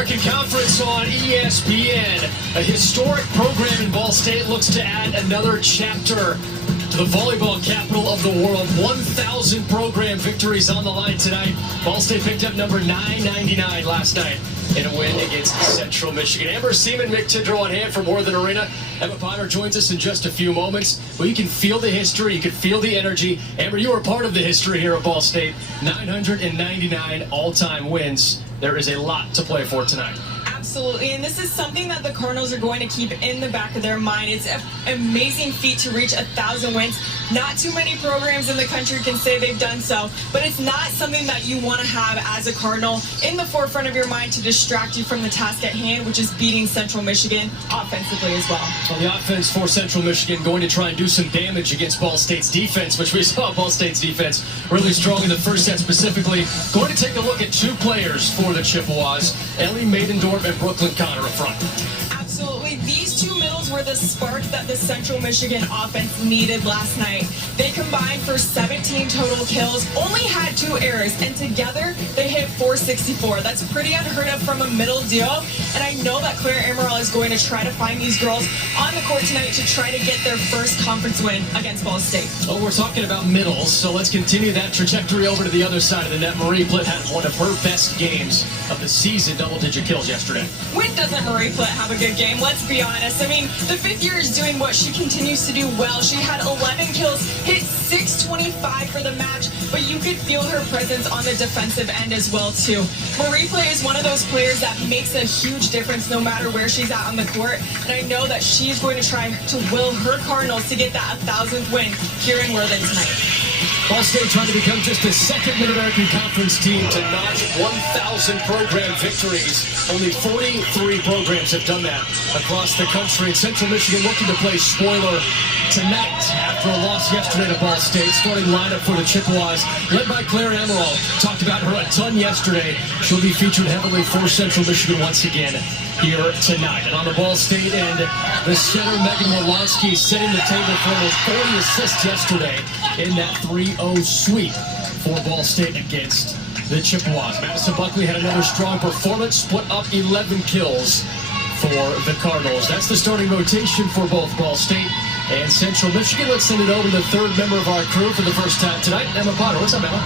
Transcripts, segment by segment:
Mid-American Conference on ESPN. A historic program in Ball State looks to add another chapter to the volleyball capital of the world. 1,000 program victories on the line tonight. Ball State picked up number 999 last night in a win against Central Michigan. Amber Seaman, Mick Tidrow on hand for More Than Arena. Emma Potter joins us in just a few moments. Well, you can feel the history, you can feel the energy. Amber, you are part of the history here at Ball State. 999 all-time wins. There is a lot to play for tonight. Absolutely, and this is something that the Cardinals are going to keep in the back of their mind. It's an amazing feat to reach 1,000 wins. Not too many programs in the country can say they've done so, but it's not something that you want to have as a Cardinal in the forefront of your mind to distract you from the task at hand, which is beating Central Michigan offensively as well. Well, the offense for Central Michigan going to try and do some damage against Ball State's defense, which we saw Ball State's defense really strong in the first set specifically. Going to take a look at two players for the Chippewas, Ellie Maidendorf and Brooklyn Connor up front. Absolutely. These two middles were the spark that the Central Michigan offense needed last night. They combined for 17 total kills, only had 2 errors, and together they hit 464. That's pretty unheard of from a middle duo, and I know that Iverson-Ammeraal is going to try to find these girls on the court tonight to try to get their first conference win against Ball State. Well, we're talking about middles, so let's continue that trajectory over to the other side of the net. Marie Plitt had one of her best games of the season, double-digit kills yesterday. When doesn't Marie Plitt have a good game? Let's be honest. I mean, the fifth year is doing what she continues to do well. She had 11 kills, hit 625 for the match, but you could feel her presence on the defensive end as well, too. Marie Plitt is one of those players that makes a huge difference no matter where she's at on the court, and I know that she's going to try to will her Cardinals to get that 1,000th win here in Worthing tonight. Ball State trying to become just the second Mid-American Conference team to notch 1,000 program victories. Only 43 programs have done that across the country. And Central Michigan looking to play spoiler tonight after a loss yesterday to Ball State. Starting lineup for the Chippewas, led by Iverson-Ammeraal. Talked about her a ton yesterday. She'll be featured heavily for Central Michigan once again here tonight. And on the Ball State end, the center Megan Wolonsky setting the table for almost 40 assists yesterday in that 3-0 sweep for Ball State against the Chippewas. Madison Buckley had another strong performance, split up 11 kills for the Cardinals. That's the starting rotation for both Ball State and Central Michigan. Let's send it over to the third member of our crew for the first time tonight, Emma Potter. What's up, Emma?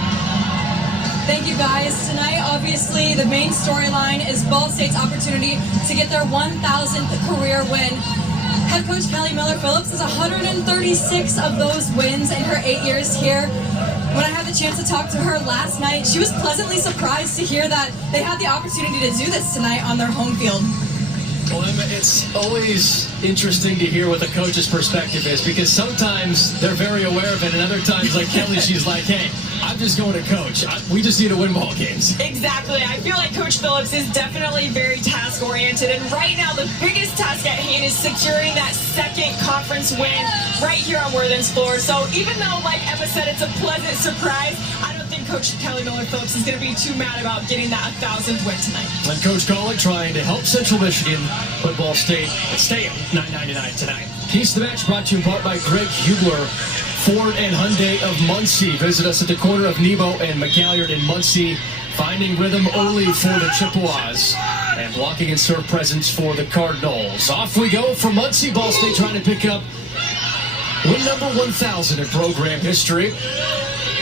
Thank you, guys. Tonight, obviously, the main storyline is Ball State's opportunity to get their 1,000th career win. Head coach Kelly Miller-Phillips has 136 of those wins in her 8 years here. When I had the chance to talk to her last night, she was pleasantly surprised to hear that they had the opportunity to do this tonight on their home field. Well, Emma, it's always interesting to hear what the coach's perspective is, because sometimes they're very aware of it, and other times, like Kelly, she's like, hey, I'm just going to coach. We just need to win ball games. Exactly. I feel like Coach Phillips is definitely very task-oriented, and right now the biggest task at hand is securing that second conference win right here on Worthing's floor. So even though, like Emma said, it's a pleasant surprise, I don't think Coach Kelly Miller-Phillips is going to be too mad about getting that 1,000th win tonight. And Coach Collick trying to help Central Michigan put Ball State and stay at 999 tonight. Piece of the match brought to you in part by Greg Hubler, Ford and Hyundai of Muncie. Visit us at the corner of Nebo and McAlliard in Muncie. Finding rhythm early for the Chippewas and blocking and serve presence for the Cardinals. Off we go for Muncie. Ball State trying to pick up win number 1,000 in program history.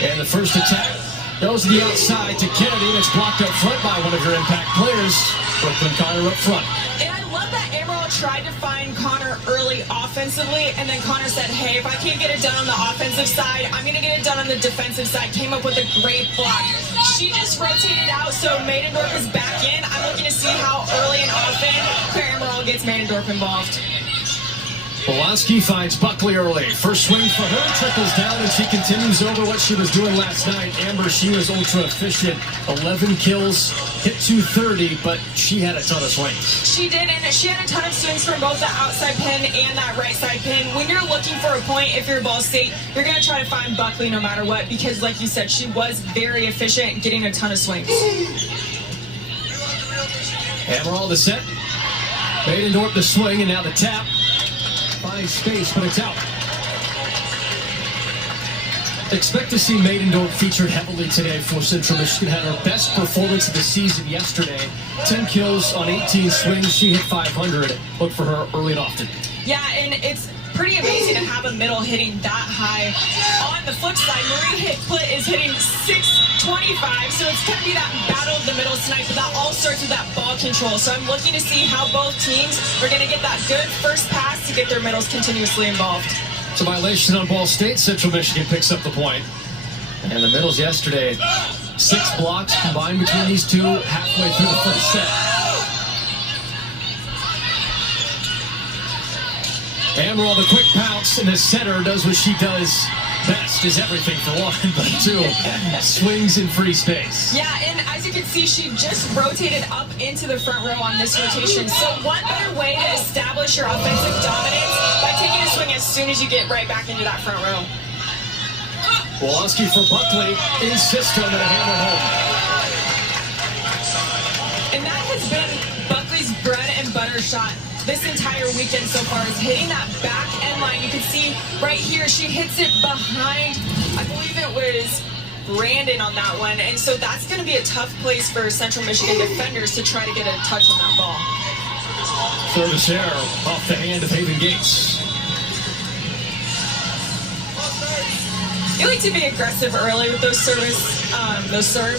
And the first attack goes to the outside to Kennedy, and it's blocked up front by one of your impact players. Brooklyn Connor up front. And I love that Ammeraal tried to find Connor early offensively, and then Connor said, hey, if I can't get it done on the offensive side, I'm going to get it done on the defensive side. Came up with a great block. She just rotated out, so Maidendorf is back in. I'm looking to see how early and often Iverson-Ammeraal gets Maidendorf involved. Wolonsky finds Buckley early. First swing for her, trickles down, and she continues over what she was doing last night. Amber, she was ultra efficient. 11 kills, hit 230, but she had a ton of swings. She did, and she had a ton of swings from both the outside pin and that right side pin. When you're looking for a point, if you're Ball State, you're going to try to find Buckley no matter what, because like you said, she was very efficient, getting a ton of swings. Ammeraal the set. Maidendorf the swing, and now the tap. Finds space, but it's out. Expect to see Maidendorf featured heavily today for Central Michigan. Had her best performance of the season yesterday. 10 kills on 18 swings. She hit 500. Look for her early and often. Yeah, and it's pretty amazing to have a middle hitting that high. On the flip side, Marie Plitt is hitting 625, so it's going to be that battle of the middle tonight, but that all starts with that ball control. So I'm looking to see how both teams are going to get that good first pass to get their middles continuously involved. It's a violation on Ball State. Central Michigan picks up the point. And the middles yesterday, 6 blocks combined between these two halfway through the first set. Ammeraal, the quick pounce, and the setter does what she does best, is everything for one, but 2 swings in free space. Yeah, and as you can see, she just rotated up into the front row on this rotation. So what better way to establish your offensive dominance by taking a swing as soon as you get right back into that front row. Woloski for Buckley in system and a hammer home. And that has been Buckley's bread and butter shot this entire weekend so far, is hitting that back end line. You can see right here, she hits it behind, I believe it was Brandon on that one. And so that's going to be a tough place for Central Michigan defenders to try to get a touch on that ball. Service error off the hand of Haven Gates. You like to be aggressive early with those serves,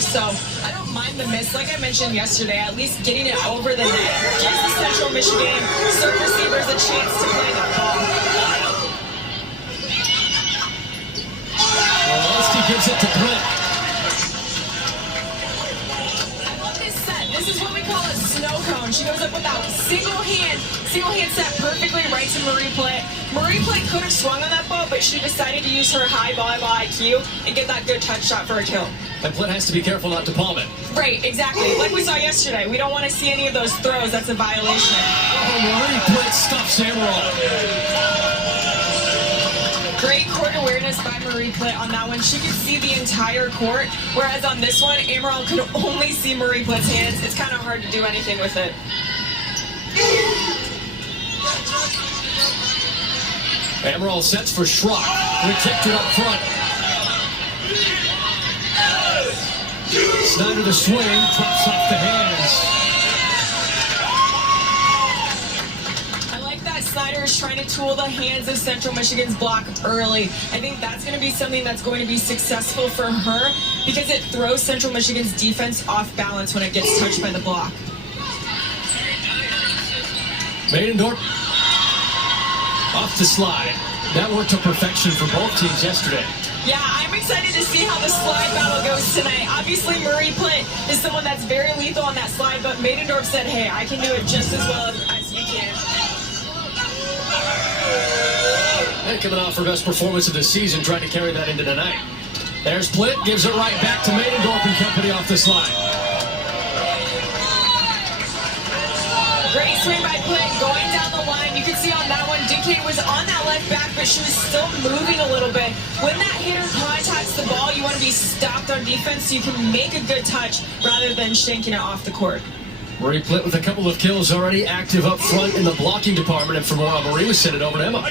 so I don't mind the miss. Like I mentioned yesterday, at least getting it over the net gives the Central Michigan serve receivers a chance to play that ball. Woloski gives it to Plitt. I love this set. This is what we call a snow cone. She goes up with that single hand set perfectly right to Marie Plitt. Marie Plitt could have swung on that ball, but she decided to use her high volleyball IQ and get that good touch shot for a kill. And Plitt has to be careful not to palm it. Right, exactly. Like we saw yesterday. We don't want to see any of those throws. That's a violation. Oh, Marie Plitt stuffs Ammeraal. Great court awareness by Marie Plitt on that one. She could see the entire court, whereas on this one, Ammeraal could only see Marie Plitt's hands. It's kind of hard to do anything with it. Ammeraal sets for Schrock. Kicked it up front. Snyder the swing, drops off the hands. I like that Snyder is trying to tool the hands of Central Michigan's block early. I think that's going to be something that's going to be successful for her because it throws Central Michigan's defense off balance when it gets touched by the block. Maidendorf off the slide. That worked to perfection for both teams yesterday. Yeah, I'm excited to see how the slide battle goes tonight. Obviously, Marie Plitt is someone that's very lethal on that slide, but Maidendorf said, hey, I can do it just as well as you can. And coming off her best performance of the season, trying to carry that into tonight. There's Plitt, gives it right back to Maidendorf and company off the slide. Great swing by Plitt, going down the line. You can see on that one, Duquesne was on that left back, but she was still moving a little bit. When that hitter contacts the ball, you want to be stopped on defense so you can make a good touch rather than shanking it off the court. Marie Plitt with a couple of kills already, active up front in the blocking department. And for more on Marie, we send it over to Emma.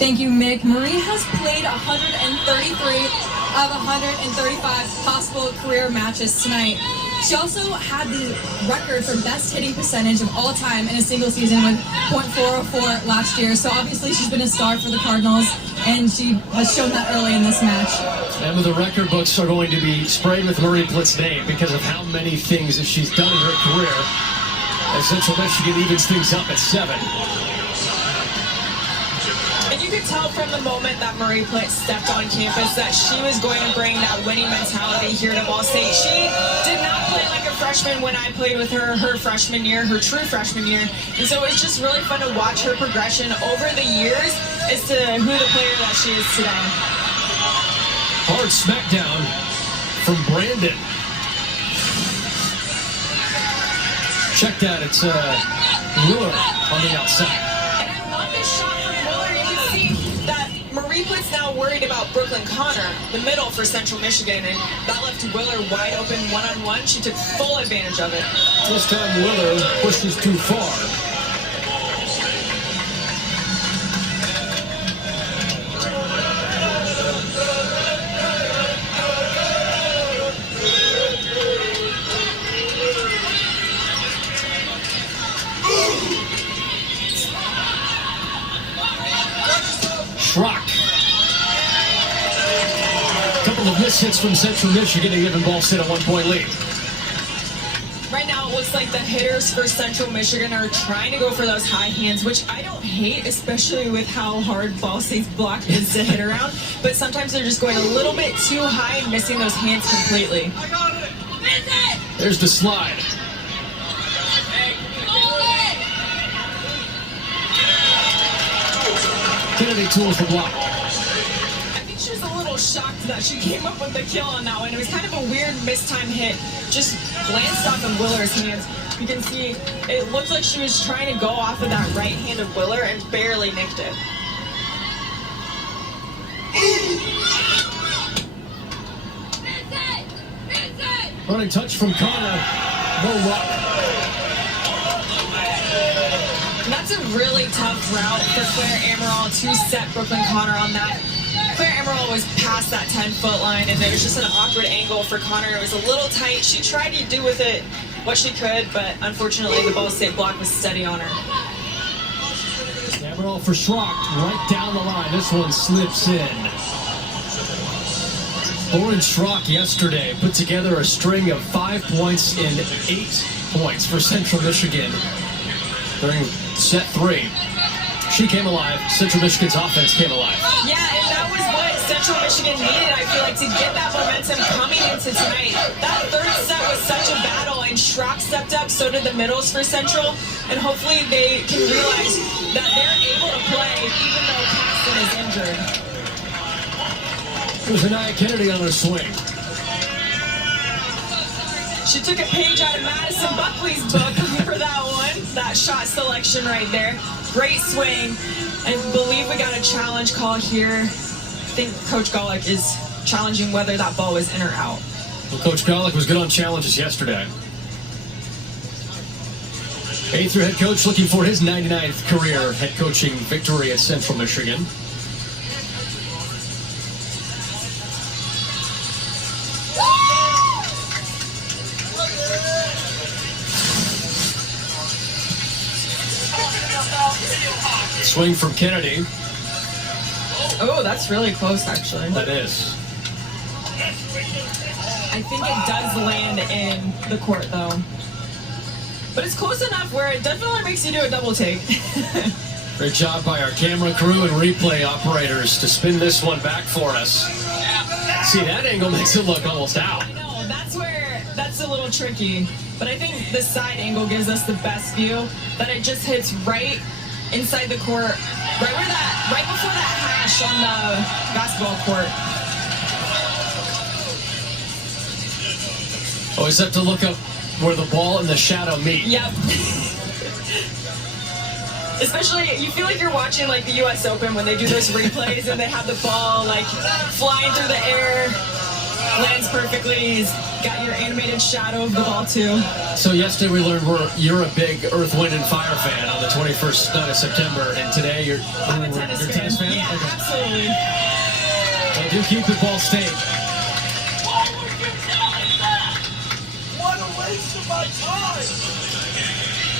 Thank you, Mick. Marie has played 133 of 135 possible career matches tonight. She also had the record for best hitting percentage of all time in a single season with .404 last year. So obviously she's been a star for the Cardinals, and she has shown that early in this match. And the record books are going to be sprayed with Marie Plitt's name because of how many things that she's done in her career. As Central Michigan evens things up at 7. And you could tell from the moment that Marie Plitt stepped on campus that she was going to bring that winning mentality here to Ball State. She did not play like a freshman when I played with her freshman year, her true freshman year. And so it's just really fun to watch her progression over the years as to who the player that she is today. Hard smackdown from Brandon. Check that, it's Willer on the outside. And I love this shot from Willer. You can see that Marie Plitt's now worried about Brooklyn Connor, the middle for Central Michigan, and that left Willer wide open one-on-one. She took full advantage of it. This time Willer pushes too far. service hits from Central Michigan and giving Ball State a 1-point lead. Right now, it looks like the hitters for Central Michigan are trying to go for those high hands, which I don't hate, especially with how hard Ball State's block is to hit around. But sometimes they're just going a little bit too high and missing those hands completely. There's the slide. Kennedy tools the block. I think she was a little shocked that she came up with the kill on that one. It was kind of a weird mistimed hit. Just glanced off of Willer's hands. You can see it looked like she was trying to go off of that right hand of Willer and barely nicked it. Running touch from Connor. No luck. And that's a really tough route for Claire-Ammeraal to set Brooklyn Connor on that. Claire-Ammeraal was past that 10-foot line, and there was just an awkward angle for Connor. It was a little tight. She tried to do with it what she could, but unfortunately the Ball State block was steady on her. Ammeraal for Schrock, right down the line. This one slips in. Lauren Schrock yesterday put together a string of 5 points and 8 points for Central Michigan during set 3. She came alive. Central Michigan's offense came alive. Yeah, and that was what Central Michigan needed, I feel like, to get that momentum coming into tonight. That third set was such a battle, and Schrock stepped up, so did the middles for Central, and hopefully they can realize that they're able to play even though Paxton is injured. It was Anaya Kennedy on her swing. She took a page out of Madison Buckley's book for that one. That shot selection right there. Great swing. I believe we got a challenge call here. I think Coach Golick is challenging whether that ball was in or out. Well, Coach Golick was good on challenges yesterday. 8th-year head coach looking for his 99th career head coaching victory at Central Michigan. Swing from Kennedy. Oh, that's really close, actually. That is. I think it does land in the court, though. But it's close enough where it definitely makes you do a double take. Great job by our camera crew and replay operators to spin this one back for us. See, that angle makes it look almost out. I know, that's a little tricky. But I think the side angle gives us the best view, that it just hits right inside the court, right before that hash on the basketball court. Always have to look up where the ball and the shadow meet. Yep. Especially, you feel like you're watching like the U.S. Open when they do those replays and they have the ball like flying through the air, lands perfectly. He's got your animated shadow of the ball too. So yesterday we learned you're a big Earth, Wind, and Fire fan on the 21st of September, and today you're I'm a tennis fan. Yeah, okay. absolutely. They do keep it Ball State. What a waste of my time!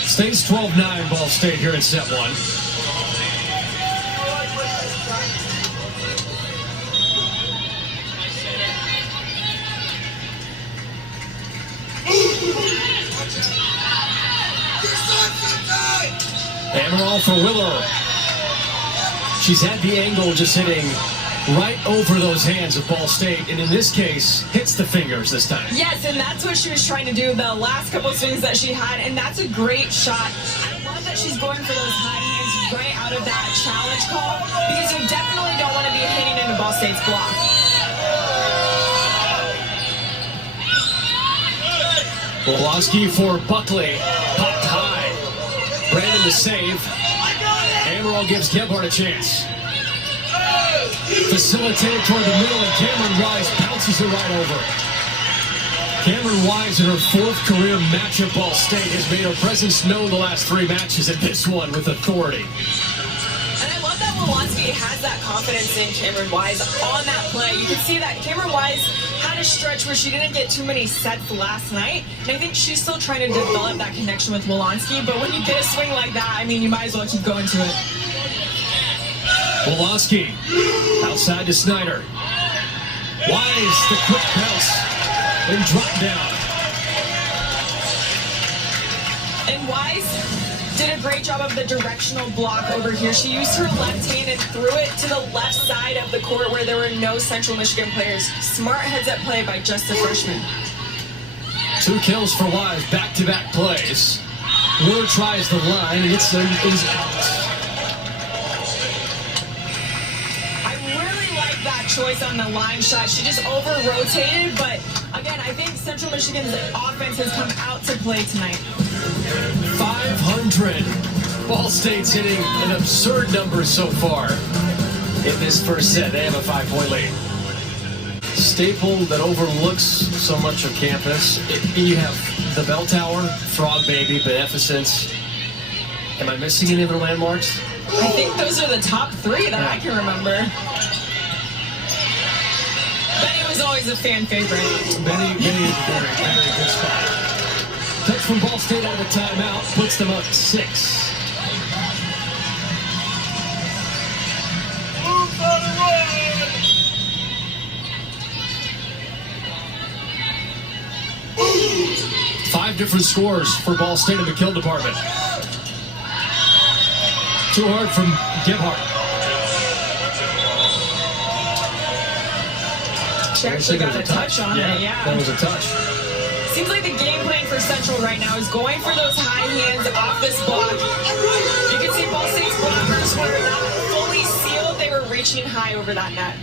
Stays 12-9 Ball State here in set 1. Ammeraal for Willer. She's had the angle just hitting right over those hands of Ball State, and in this case, hits the fingers this time. Yes, and that's what she was trying to do the last couple of swings that she had, and that's a great shot. I love that she's going for those high hands right out of that challenge call, because you definitely don't want to be hitting into Ball State's block. Wolowski for Buckley. Popped high. Brandon the save. Ammeraal gives Gebhardt a chance. Facilitated toward the middle, and Cameron Wise bounces it right over. Cameron Wise, in her 4th career match at Ball State, has made her presence known the last 3 matches, and this one with authority. And I love that Wolowski has that confidence in Cameron Wise on that play. You can see that Cameron Wise had a stretch where she didn't get too many sets last night, and I think she's still trying to develop that connection with Wolowski, but when you get a swing like that, I mean, you might as well keep going to it. Wolowski outside to Snyder. Wise, the quick bounce and drop down. And Wise did a great job of the directional block over here. She used her left hand and threw it to the left side of the court where there were no Central Michigan players. Smart heads-up play by just a freshman. 2 kills for Wise, back-to-back plays. Moore tries the line, and it's out. I really like that choice on the line shot. She just over-rotated, but again, I think Central Michigan's offense has come out to play tonight. 500. Ball State's hitting an absurd number so far in this first set. They have a 5-point lead. Staple that overlooks so much of campus. You have the bell tower, Frog Baby, Beneficence. Am I missing any other landmarks? I think those are the top 3 that I can remember. Benny was always a fan favorite. Benny is a very, very good spot. Touch from Ball State out of the timeout, puts them up 6. Move on the run. 5 different scores for Ball State in the kill department. Too hard from Gebhardt. She actually got a touch on it, yeah. That was a touch. Seems like the game plan for Central right now is going for those high hands off this block. You can see Ball State's blockers were not fully sealed. They were reaching high over that net.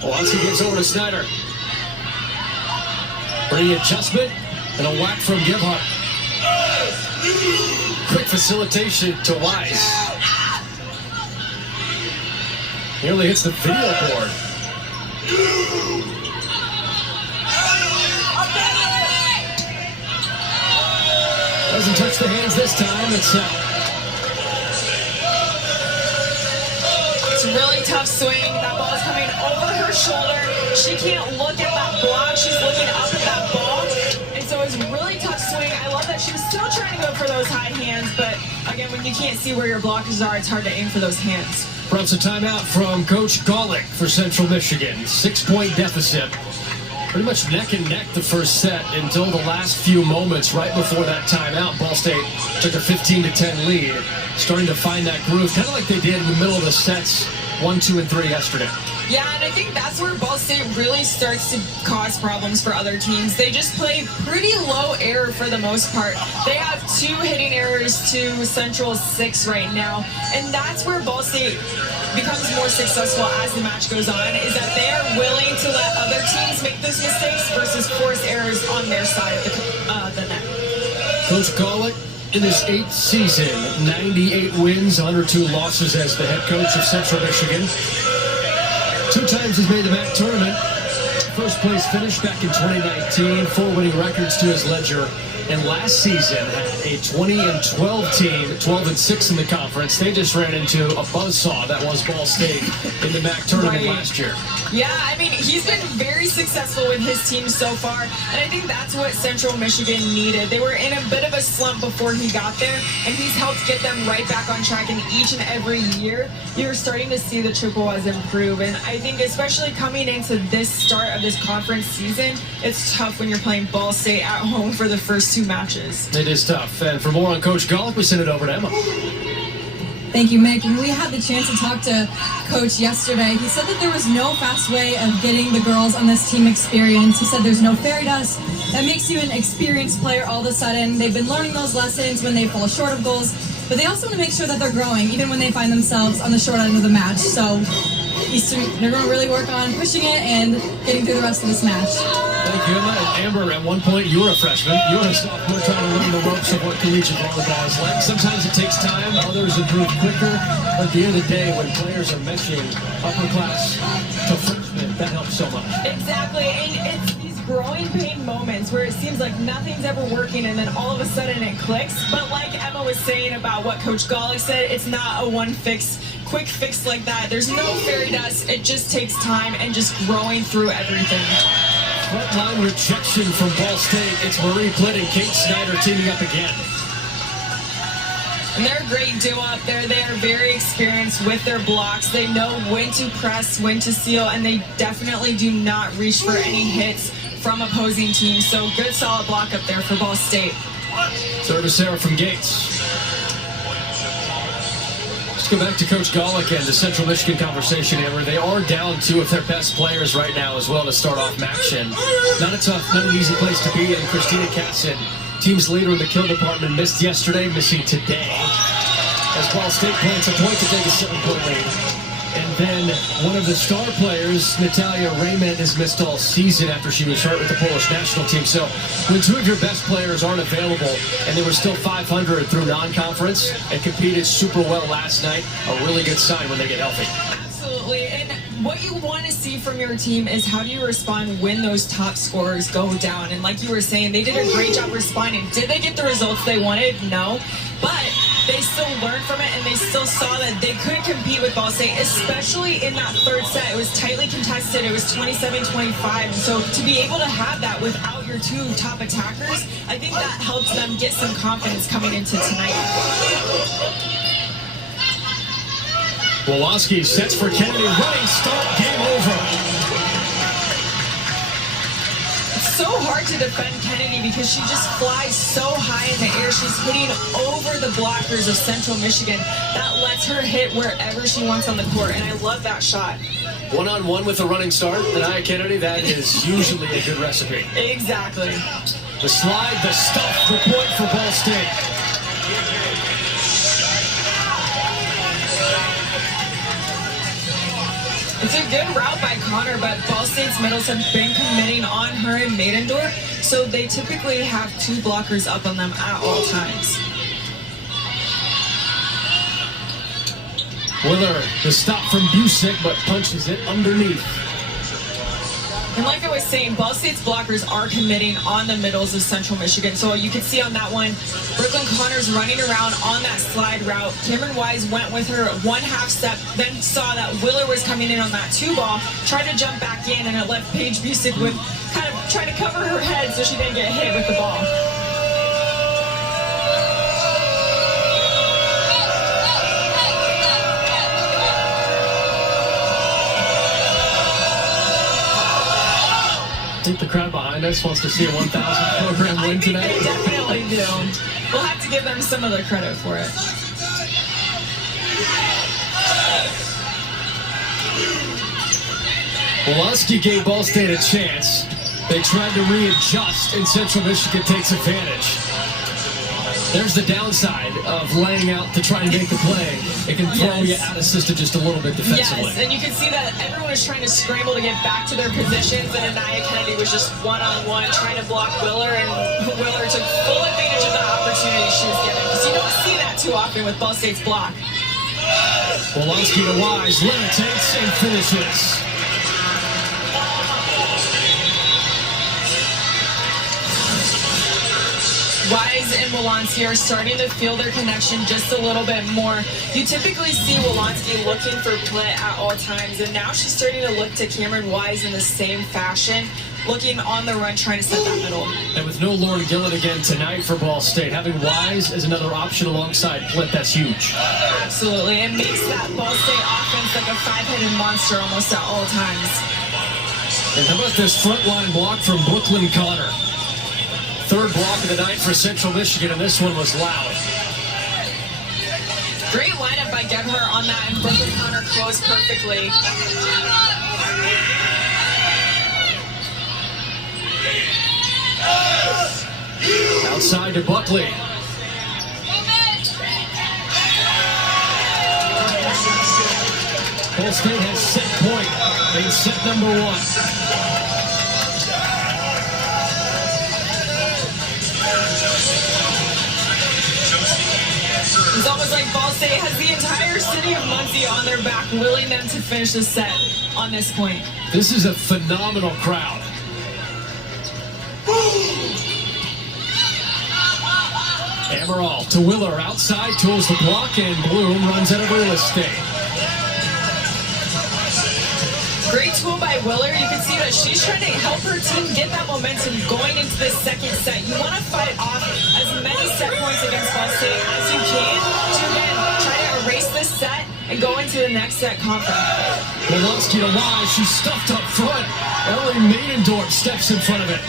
Watsky gives over to Snyder. Pretty adjustment and a whack from Gebhardt. Quick facilitation to Wise. Nearly hits the video board. Doesn't touch the hands this time. It's out. It's a really tough swing. That ball is coming over her shoulder. She can't look at that block. She's looking up at that ball. And so it's a really tough swing. I love that she was still trying to go for those high hands. But again, when you can't see where your blockers are, it's hard to aim for those hands. Prompts a timeout from Coach Golick for Central Michigan. 6-point deficit. Pretty much neck and neck the first set until the last few moments right before that timeout. Ball State took a 15-10 lead, starting to find that groove, kind of like they did in the middle of the sets 1, 2, and 3 yesterday. Yeah, and I think that's where Ball State really starts to cause problems for other teams. They just play pretty low error for the most part. They have 2 hitting errors to Central's 6 right now, and that's where Ball State becomes more successful as the match goes on, is that they are willing to let other teams make those mistakes versus force errors on their side of the net. Coach Golick, in his 8th season, 98 wins, 102 losses as the head coach of Central Michigan. 2 times he's made the MAC tournament. First place finish back in 2019, 4 winning records to his ledger. And last season had a 20-12 team, 12-6 in the conference. They just ran into a buzzsaw that was Ball State in the MAC tournament last year. Yeah, I mean, he's been very successful with his team so far, and I think that's what Central Michigan needed. They were in a bit of a slump before he got there, and he's helped get them right back on track. And each and every year, you're starting to see the Chippewas improve. And I think especially coming into this start of this conference season, it's tough when you're playing Ball State at home for the first 2 matches. It is tough. And for more on Coach Golick, we send it over to Emma. Thank you, Mick. And we had the chance to talk to Coach yesterday. He said that there was no fast way of getting the girls on this team experience. He said there's no fairy dust that makes you an experienced player all of a sudden. They've been learning those lessons when they fall short of goals, but they also want to make sure that they're growing, even when they find themselves on the short end of the match. So they're going to really work on pushing it and getting through the rest of this match. Thank you, Emma. And Amber, at one point, you were a freshman. You were a sophomore trying to learn the ropes of what collegiate volleyball is like. Sometimes it takes time. Others improve quicker. But at the end of the day, when players are meshing upper class to freshmen, that helps so much. Exactly. And it's these growing pain moments where it seems like nothing's ever working and then all of a sudden it clicks. But like Emma was saying about what Coach Golick said, it's not a quick fix like that. There's no fairy dust. It just takes time and just growing through everything. Frontline rejection from Ball State. It's Marie Plitt and Kate Snyder teaming up again. And they're a great duo up there. They are very experienced with their blocks. They know when to press, when to seal, and they definitely do not reach for any hits from opposing teams. So good solid block up there for Ball State. Service error from Gates. Let's go back to Coach Golick and the Central Michigan conversation, Amber. They are down 2 of their best players right now as well to start off action. Not an easy place to be in. Christina Casson, team's leader in the kill department, missed yesterday, missing today. As Ball State plants a point to take a 7-point lead. And then one of the star players, Natalia Raymond, has missed all season after she was hurt with the Polish national team. So when 2 of your best players aren't available and they were still 500 through non-conference and competed super well last night, a really good sign when they get healthy. Absolutely. And what you want to see from your team is how do you respond when those top scorers go down. And like you were saying, they did a great job responding. Did they get the results they wanted? No. But they still learned from it, and they still saw that they could compete with Ball State, especially in that third set. It was tightly contested. It was 27-25. So to be able to have that without your 2 top attackers, I think that helps them get some confidence coming into tonight. Wolanski sets for Kennedy, running start, game over. So hard to defend Kennedy because she just flies so high in the air. She's hitting over the blockers of Central Michigan. That lets her hit wherever she wants on the court, and I love that shot. One-on-one with a running start, Natalia Kennedy, that is usually a good recipe. Exactly. The slide, the stuff, the point for Ball State. It's a good route by Connor, but Ball State's middles have been committing on her in Maidendorf, so they typically have 2 blockers up on them at all times. Willer, the stop from Busick, but punches it underneath. And like I was saying, Ball State's blockers are committing on the middles of Central Michigan. So you can see on that one, Brooklyn Connors running around on that slide route. Cameron Wise went with her 1/2 step, then saw that Willer was coming in on that 2 ball, tried to jump back in, and it left Paige Busick with kind of trying to cover her head so she didn't get hit with the ball. I think the crowd behind us wants to see a 1,000 program win tonight. I think they definitely do. We'll have to give them some of the credit for it. Wolanski gave Ball State a chance. They tried to readjust, and Central Michigan takes advantage. There's the downside of laying out to try and make the play. It can throw you out of system just a little bit defensively. Yes, and you can see that everyone was trying to scramble to get back to their positions, and Anaya Kennedy was just one-on-one trying to block Willer, and Willer took full advantage of the opportunity she was given, because you don't see that too often with Ball State's block. Wolanski to Wise, levitates and finishes. Wise and Wolanski are starting to feel their connection just a little bit more. You typically see Wolanski looking for play at all times, and now she's starting to look to Cameron Wise in the same fashion, looking on the run, trying to set that middle. And with no Lauren Gillett again tonight for Ball State, having Wise as another option alongside Plitt, that's huge. Absolutely. It makes that Ball State offense like a 5-headed monster almost at all times. And how about this frontline block from Brooklyn Connor? 3rd block of the night for Central Michigan, and this one was loud. Great lineup by Gebhardt on that, and Brooklyn Connor closed perfectly. Outside to Buckley. Ball State has set point in set number 1. It's almost like Ball State has the entire city of Muncie on their back, willing them to finish the set on this point. This is a phenomenal crowd. Ammeraal to Willer, outside, tools the block, and Bloom runs out of real estate. Great tool by Willer. You can see that she's trying to help her team get that momentum going into this second set. You want to fight off as many set points against Ball State as you can, next set confident. Wolonsky to Wise. She's stuffed up front. Ellie Maidendorf steps in front of it.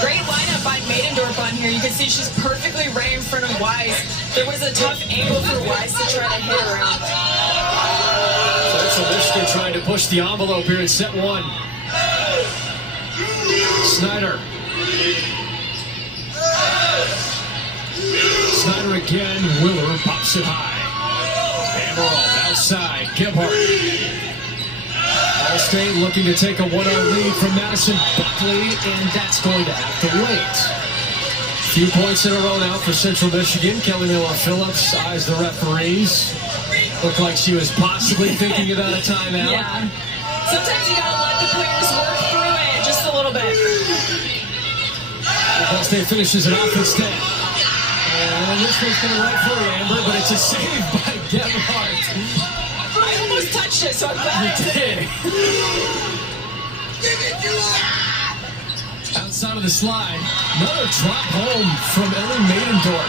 Great lineup by Maidendorf on here. You can see she's perfectly right in front of Wise. There was a tough angle for Wise to try to hit around. Central Michigan trying to push the envelope here in set one. Snyder. Snyder again. Willer pops it high. Ammeraal outside. Gebhardt. Ball State looking to take a 1-0 lead from Madison Buckley, and that's going to have to wait. Few points in a row now for Central Michigan. Kelly Miller Phillips eyes the referees. Looked like she was possibly thinking about a timeout. Yeah. Sometimes you gotta let the players work through it just a little bit. Ball State finishes it off instead. And this one's going to right for you, Amber, but it's a save by Gebhardt. I almost touched it, so I'm glad I did. Outside of the slide, another drop home from Ellie Maidendorf.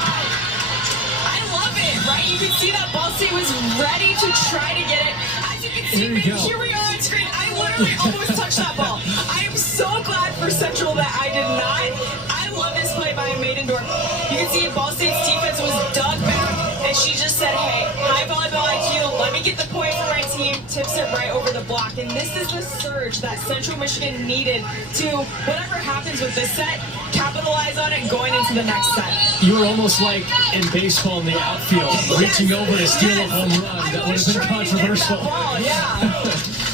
I love it, right? You can see that Ball State was ready to try to get it. As you can see, here we are on screen. I literally almost touched that ball. I am so glad for Central that I did not. I love this play by Maidendorf. You can see Ball State's defense was dug back, and she just said, hey, high volleyball IQ, let me get the point for my team, tips it right over the block. And this is the surge that Central Michigan needed to, whatever happens with this set, capitalize on it going into the next set. You were almost like in baseball in the outfield, reaching over to steal a home run. That would have been controversial. Ball, yeah.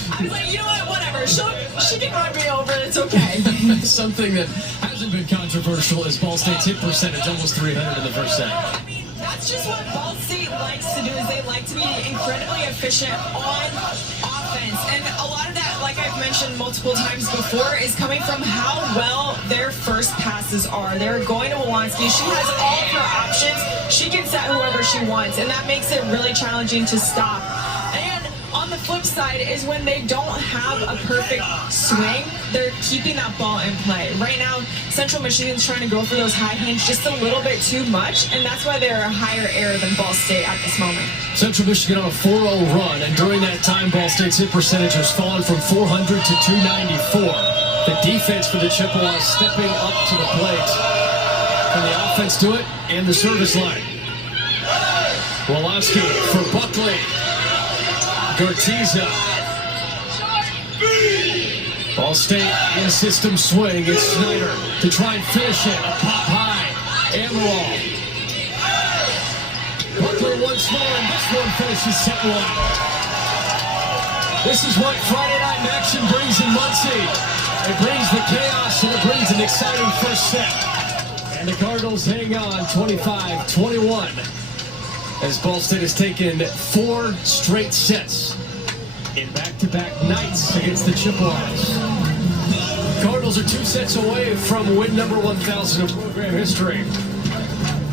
I was like, you know what, whatever. She can run me over, it's okay. Something that hasn't been controversial is Ball State's hit percentage, almost 300 in the first set. I mean, that's just what Ball State likes to do, is they like to be incredibly efficient on offense. And a lot of that, like I've mentioned multiple times before, is coming from how well their first passes are. They're going to Wolonsky. She has all of her options. She can set whoever she wants, and that makes it really challenging to stop. And on the flip side is when they don't have a perfect swing, they're keeping that ball in play. Right now, Central Michigan's trying to go for those high hands just a little bit too much, and that's why they're a higher error than Ball State at this moment. Central Michigan on a 4-0 run, and during that time, Ball State's hit percentage has fallen from 400 to 294. The defense for the Chippewas stepping up to the plate. Can the offense do it? And the service line. Wolonsky for Buckley. Gortiza. Ball State in system swing. It's Snyder to try and finish it. A pop high. Ammeraal. Buckley once more, and this one finishes set one. This is what Friday night action brings in Muncie. It brings the chaos and it brings an exciting first set. And the Cardinals hang on 25-21. As Ball State has taken 4 straight sets in back-to-back nights against the Chippewas. Cardinals are 2 sets away from win number 1,000 of program history.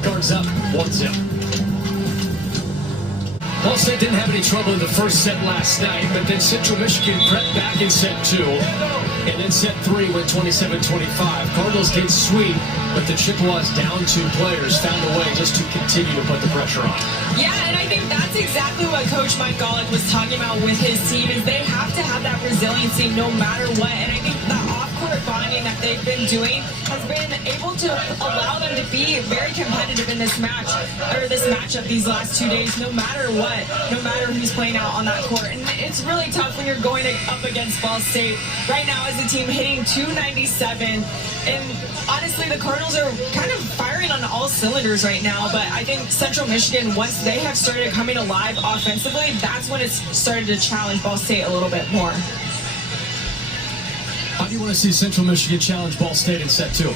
Cards up 1-0. Ball State didn't have any trouble in the first set last night, but then Central Michigan crept back in set 2. And then set 3 went 27-25. Cardinals did sweep, but the Chippewas down 2 players found a way just to continue to put the pressure on. Yeah, and I think that's exactly what Coach Mike Golick was talking about with his team, is they have to have that resiliency no matter what. And I think that off-court bonding that they've been doing has been able to allow them to be very competitive in this match, or this matchup these last 2 days, no matter what, no matter who's playing out on that court. And it's really tough when you're going up against Ball State. Right now, as a team hitting 297, and honestly, the Cardinals are kind of firing on all cylinders right now, but I think Central Michigan, once they have started coming alive offensively, that's when it's started to challenge Ball State a little bit more. How do you want to see Central Michigan challenge Ball State in set 2?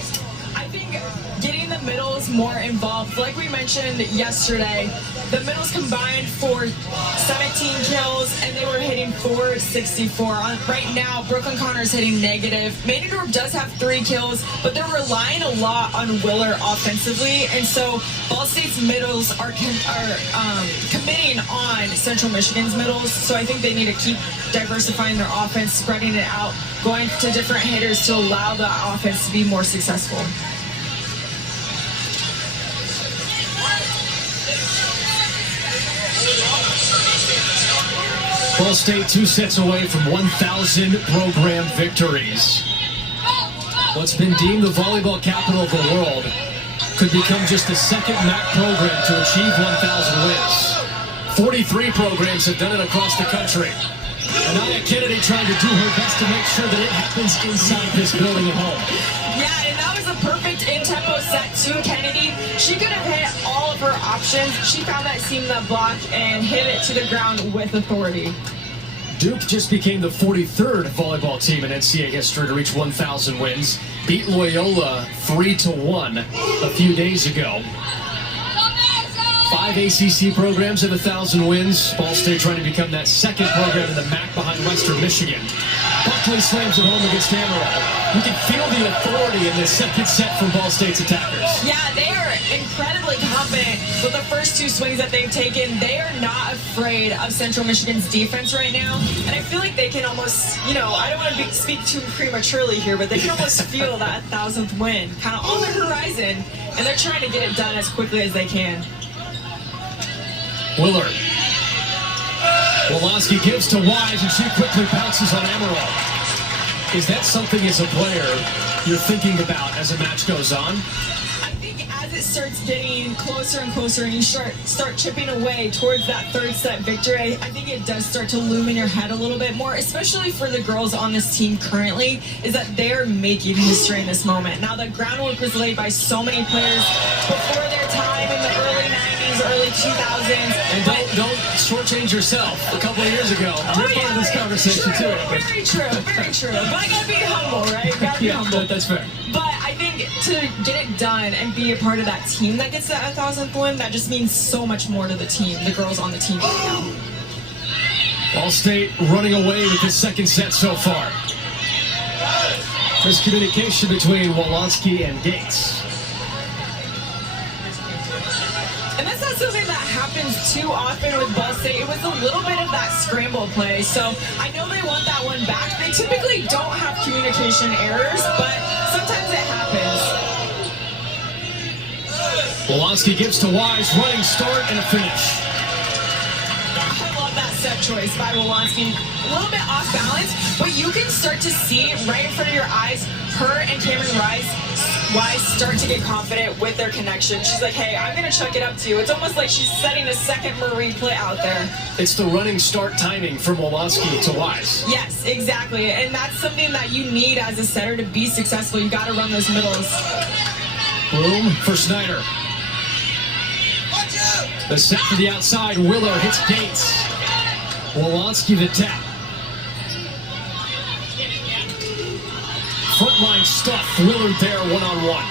I think getting the middles more involved. Like we mentioned yesterday, the middles combined for 17 kills, and they were hitting 464. Right now, Brooklyn Connor's hitting negative. Maidendorf does have 3 kills, but they're relying a lot on Willer offensively, and so Ball State's middles are committing on Central Michigan's middles, so I think they need to keep diversifying their offense, spreading it out, going to different hitters to allow the offense to be more successful. Ball State 2 sets away from 1,000 program victories. What's been deemed the volleyball capital of the world could become just the second MAC program to achieve 1,000 wins. 43 programs have done it across the country. Anaya Kennedy trying to do her best to make sure that it happens inside this building at home. Yeah, and that was a perfect in-tempo set to Kennedy. She could have hit all of her options. She found that seam, that block, and hit it to the ground with authority. Duke just became the 43rd volleyball team in NCAA history to reach 1,000 wins. Beat Loyola 3-1 a few days ago. 5 ACC programs at 1,000 wins. Ball State trying to become that second program in the MAC behind Western Michigan. Buckley slams it home against Ammeraal. You can feel the authority in the second set from Ball State's attackers. Yeah, they are incredibly confident with the first two swings that they've taken. They are not afraid of Central Michigan's defense right now. And I feel like they can almost, I don't want to speak too prematurely here, but they can almost feel that 1,000th win kind of on the horizon. And they're trying to get it done as quickly as they can. Willard. Wolanski gives to Wise, and she quickly pounces on Ammeraal. Is that something as a player you're thinking about as a match goes on? I think as it starts getting closer and closer and you start chipping away towards that third set victory, I think it does start to loom in your head a little bit more, especially for the girls on this team currently, is that they're making history in this moment. Now, the groundwork was laid by so many players before their time in the early 90s, early 2000s. And don't shortchange yourself. A couple of years ago, you're part of this conversation too. Very true, very true. But I gotta be humble, right? Gotta be humble. That's fair. But I think to get it done and be a part of that team that gets that 1,000th win, that just means so much more to the team, the girls on the team right now. Ball State running away with the second set so far. Miscommunication between Wolanski and Gates. And that's not something that happens too often with Ball State. It was a little bit of that scramble play. So I know they want that one back. They typically don't have communication errors, but sometimes it happens. Wolanski gives to Wise, running start and a finish. I love that set choice by Wolanski. A little bit off balance, but you can start to see right in front of your eyes, her and Cameron Wise start to get confident with their connection. She's like, hey, I'm going to chuck it up to you. It's almost like she's setting a second Marie play out there. It's the running start timing from Wolanski to Wise. Yes, exactly. And that's something that you need as a setter to be successful. You got to run those middles. Bloom for Snyder. The set for the outside. Willer hits Gates. Wolanski the tap. Frontline stuff. Willard there one-on-one.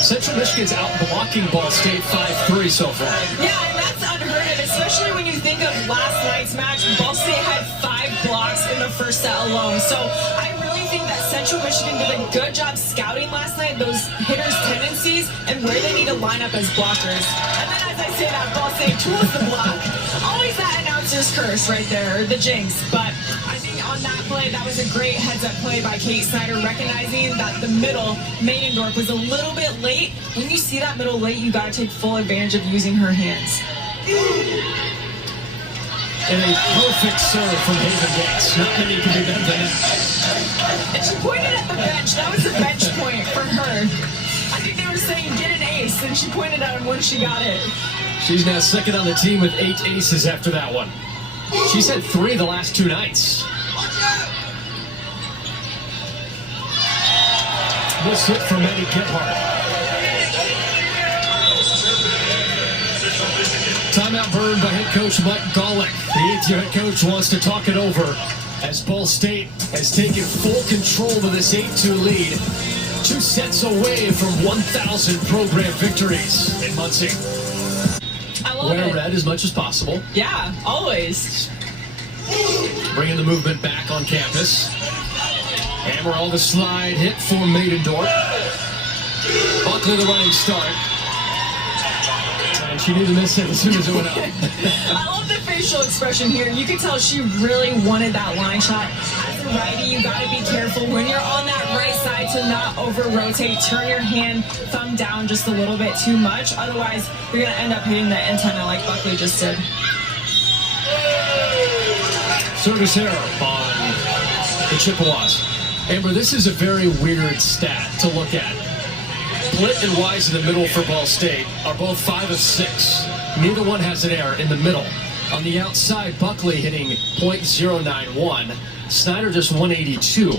Central Michigan's out blocking Ball State 5-3 so far. Yeah, and that's unheard of, especially when you think of last night's match. Ball State had 5 blocks in the first set alone. So I really think that Central Michigan did a good job scouting last night, those hitters' tendencies, and where they need to line up as blockers. And then as I say that, Ball State tools the block. Always that announcer's curse right there, or the jinx. But I think on that play, that was a great heads-up play by Kate Snyder, recognizing that the middle, Maynendorf, was a little bit late. When you see that middle late, you got to take full advantage of using her hands. And a perfect serve from Haven Gates. Not many can do better than that. And she pointed at the bench. That was a bench point for her. I think they were saying, get an ace, and she pointed at him when she got it. She's now second on the team with 8 aces after that one. She's had 3 the last 2 nights. This hit from Maddie Gephardt. Timeout burned by head coach Mike Golick. The ATU head coach wants to talk it over as Ball State has taken full control of this 8-2 lead. 2 sets away from 1,000 program victories in Muncie. I love Wear it. red as much as possible. Yeah, always. Bringing the movement back on campus. Ammeraal the slide hit for Maydendorf. Buckley the running start. And she knew to miss it as soon as it went up. I love the facial expression here. You can tell she really wanted that line shot. As a righty, you got to be careful when you're on that right side to not over-rotate. Turn your hand, thumb down just a little bit too much. Otherwise, you're going to end up hitting the antenna like Buckley just did. Service error on the Chippewas. Amber, this is a very weird stat to look at. Plitt and Wise in the middle for Ball State are both 5 of 6. Neither one has an error in the middle. On the outside, Buckley hitting .091. Snyder just 182.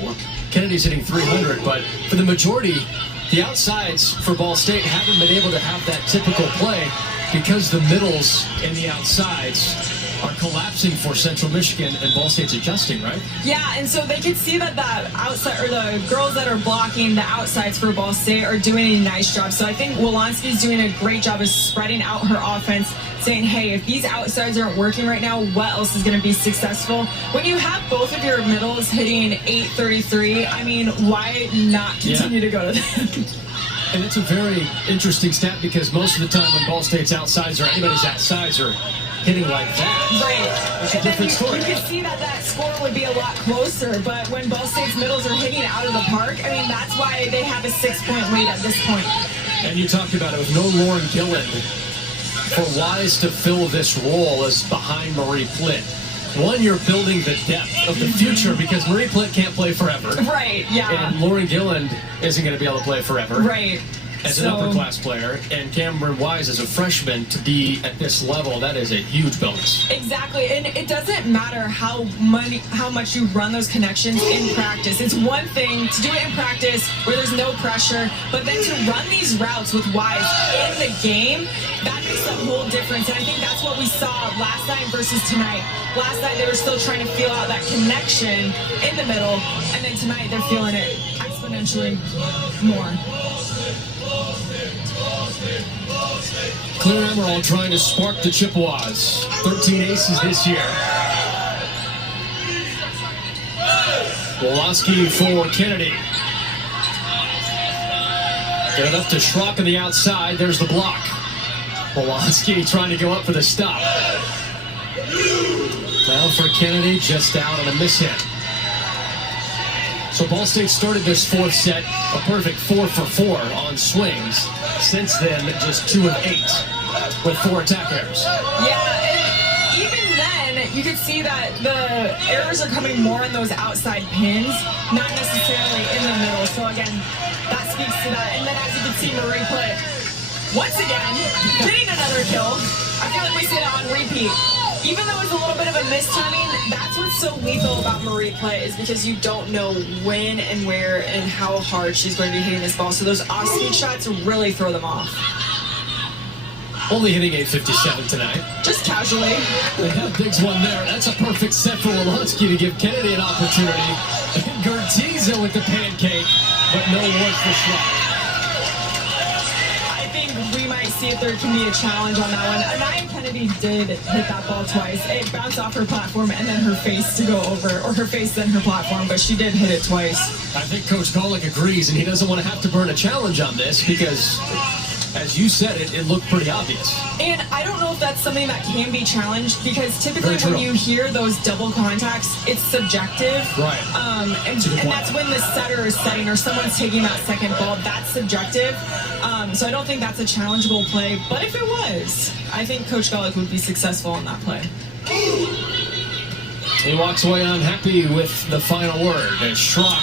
Kennedy's hitting 300, but for the majority, the outsides for Ball State haven't been able to have that typical play because the middles and the outsides are collapsing for Central Michigan, and Ball State's adjusting, right? Yeah, and so they could see that the outside, or the girls that are blocking the outsides for Ball State are doing a nice job. So I think Wolanski's doing a great job of spreading out her offense, saying, hey, if these outsides aren't working right now, what else is going to be successful? When you have both of your middles hitting .833, I mean, why not continue to go to that? And it's a very interesting stat because most of the time when Ball State's outsides or anybody's outsides are hitting like that, right? It's a different story. You could see that score would be a lot closer, but when Ball State's middles are hitting out of the park, I mean, that's why they have a 6-point lead at this point. And you talked about it with no Lauren Gillen. For Wise to fill this role as behind Marie Plitt. One, you're building the depth of the future because Marie Plitt can't play forever. Right, yeah. And Lauren Gillen isn't going to be able to play forever. Right. As an upper class player, and Cameron Wise as a freshman to be at this level, that is a huge bonus. Exactly, and it doesn't matter how much you run those connections in practice. It's one thing to do it in practice where there's no pressure, but then to run these routes with Wise in the game, that makes a whole difference. And I think that's what we saw last night versus tonight. Last night they were still trying to feel out that connection in the middle, and then tonight they're feeling it exponentially more. Claire Ammeraal trying to spark the Chippewas. 13 aces this year. Wolanski for Kennedy. Get it up to Schrock on the outside. There's the block. Wolanski trying to go up for the stop. Now for Kennedy, just out on a miss hit. So Ball State started this fourth set, a perfect 4 for 4 on swings. Since then, just 2 of 8 with 4 attack errors. Yeah, and even then, you could see that the errors are coming more on those outside pins, not necessarily in the middle. So again, that speaks to that. And then as you can see, Marie Plitt, once again, getting another kill. I feel like we see that on repeat. Even though it's a little bit of a mistiming, that's what's so lethal about Marie Plitt is because you don't know when and where and how hard she's going to be hitting this ball. So those off-speed shots really throw them off. Only hitting .857 tonight. Just casually. They have Biggs one there. That's a perfect set for Wolanski to give Kennedy an opportunity. Gertiza with the pancake, but no work for Schrock. We might see if there can be a challenge on that one. Anaya Kennedy did hit that ball twice. It bounced off her platform and then her face to go over, or her face then her platform, but she did hit it twice. I think Coach Golick agrees, and he doesn't want to have to burn a challenge on this because, as you said, it looked pretty obvious. And I don't know if that's something that can be challenged because typically when you hear those double contacts, it's subjective. Right. And that's when the setter is setting or someone's taking that second ball. That's subjective. So I don't think that's a challengeable play. But if it was, I think Coach Golick would be successful on that play. He walks away unhappy with the final word as Schrock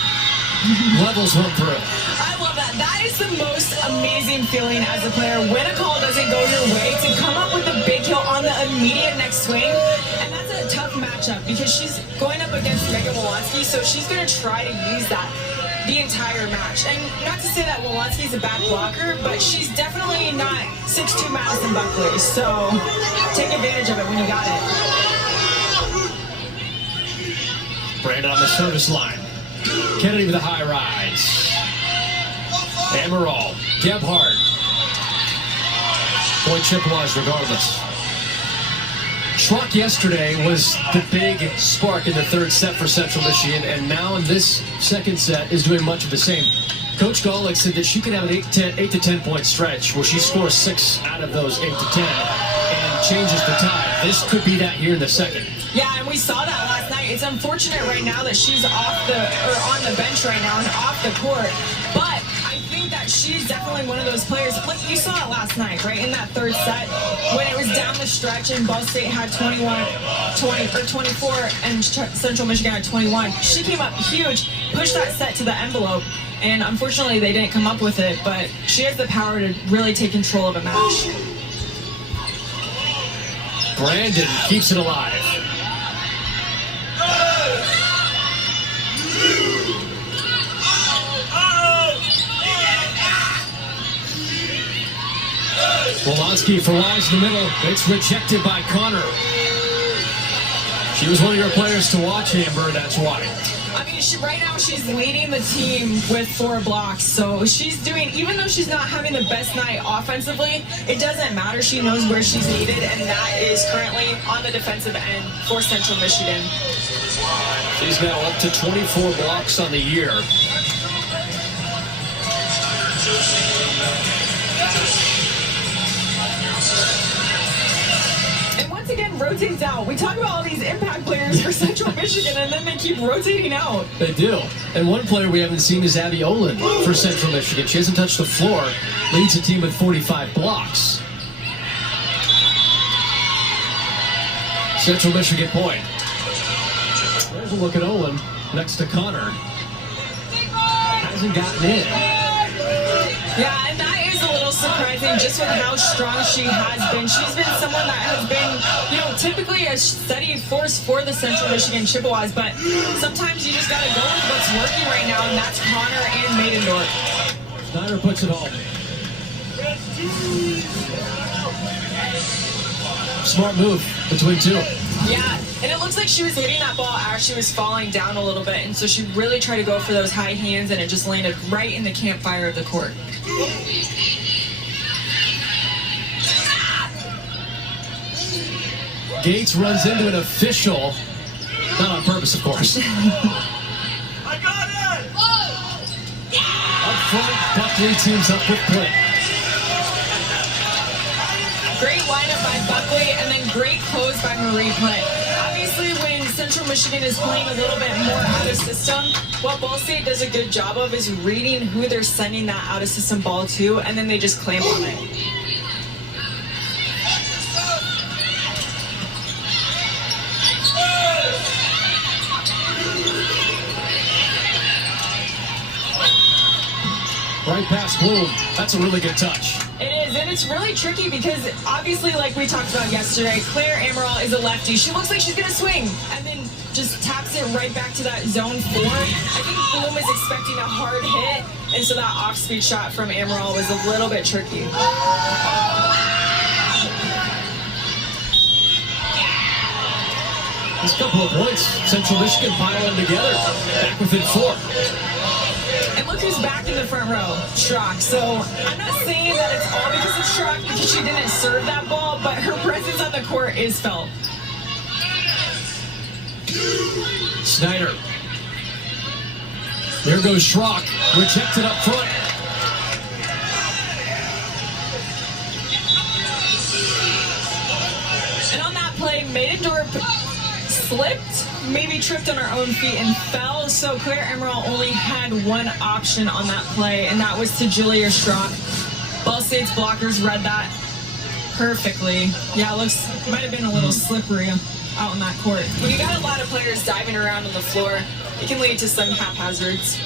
levels one through. I love that. That is the most amazing feeling as a player when a call doesn't go your way to come up with a big kill on the immediate next swing. And that's a tough matchup because she's going up against Megan Wolanski, so she's going to try to use that the entire match. And not to say that Wolanski's a bad blocker, but she's definitely not 6'2" Madison Buckley. So take advantage of it when you got it. Brandon on the service line. Kennedy with a high rise. Ammeraal, Gebhardt. Point Chippewas regardless. Schrock yesterday was the big spark in the third set for Central Michigan, and now in this second set is doing much of the same. Coach Golick said that she could have an 8 to 10 point stretch where she scores 6 out of those 8 to 10 and changes the tide. This could be that here in the second. Yeah, and we saw that last night. tonight. It's unfortunate right now that she's on the bench right now and off the court. But I think that she's definitely one of those players. Look, you saw it last night, right? In that third set, when it was down the stretch and Ball State had 24, and Central Michigan had 21. She came up huge, pushed that set to the envelope, and unfortunately they didn't come up with it. But she has the power to really take control of a match. Brandon keeps it alive. Wolonsky for Wise in the middle. It's rejected by Connor. She was one of your players to watch, Amber, that's why. I mean, right now she's leading the team with 4 blocks. So she's doing, even though she's not having the best night offensively, it doesn't matter. She knows where she's needed, and that is currently on the defensive end for Central Michigan. She's now up to 24 blocks on the year. And once again, rotates out. We talk about all these impact players for Central Michigan, and then they keep rotating out. They do. And one player we haven't seen is Abby Olin for Central Michigan. She hasn't touched the floor. Leads the team with 45 blocks. Central Michigan point. There's a look at Olin next to Connor. Hasn't gotten in. Yeah, and that is a little surprising just with how strong she has been. She's been someone that has been, typically a steady force for the Central Michigan Chippewas, but sometimes you just got to go with what's working right now, and that's Connor and Maidendorf. Snyder puts it home. Smart move between two. Yeah, and it looks like she was hitting that ball as she was falling down a little bit, and so she really tried to go for those high hands, and it just landed right in the campfire of the court. Gates runs into an official. Not on purpose, of course. I got it! Up front, Buckley teams up with Clint. Great lineup by Buckley, and then great close by Marie Plitt. Obviously, when Central Michigan is playing a little bit more out of system, what Ball State does a good job of is reading who they're sending that out of system ball to, and then they just clamp on it. Right past Bloom. That's a really good touch. It is, and it's really tricky because obviously, like we talked about yesterday, Iverson-Ammeraal is a lefty. She looks like she's going to swing and then just taps it right back to that zone 4. I think Bloom is expecting a hard hit, and so that off-speed shot from Ammeraal was a little bit tricky. This couple of points, Central Michigan piling together. Back within 4. And look who's back in the front row, Schrock. So I'm not saying that it's all because of Schrock because she didn't serve that ball, but her presence on the court is felt. Snyder. There goes Schrock. Rejected up front. And on that play, Maidendorf slipped, maybe tripped on her own feet and fell, so Iverson-Ammeraal only had one option on that play, and that was to Julia Schrock. Ball State's blockers read that perfectly. Yeah, it might have been a little slippery out on that court. When you got a lot of players diving around on the floor, it can lead to some haphazards.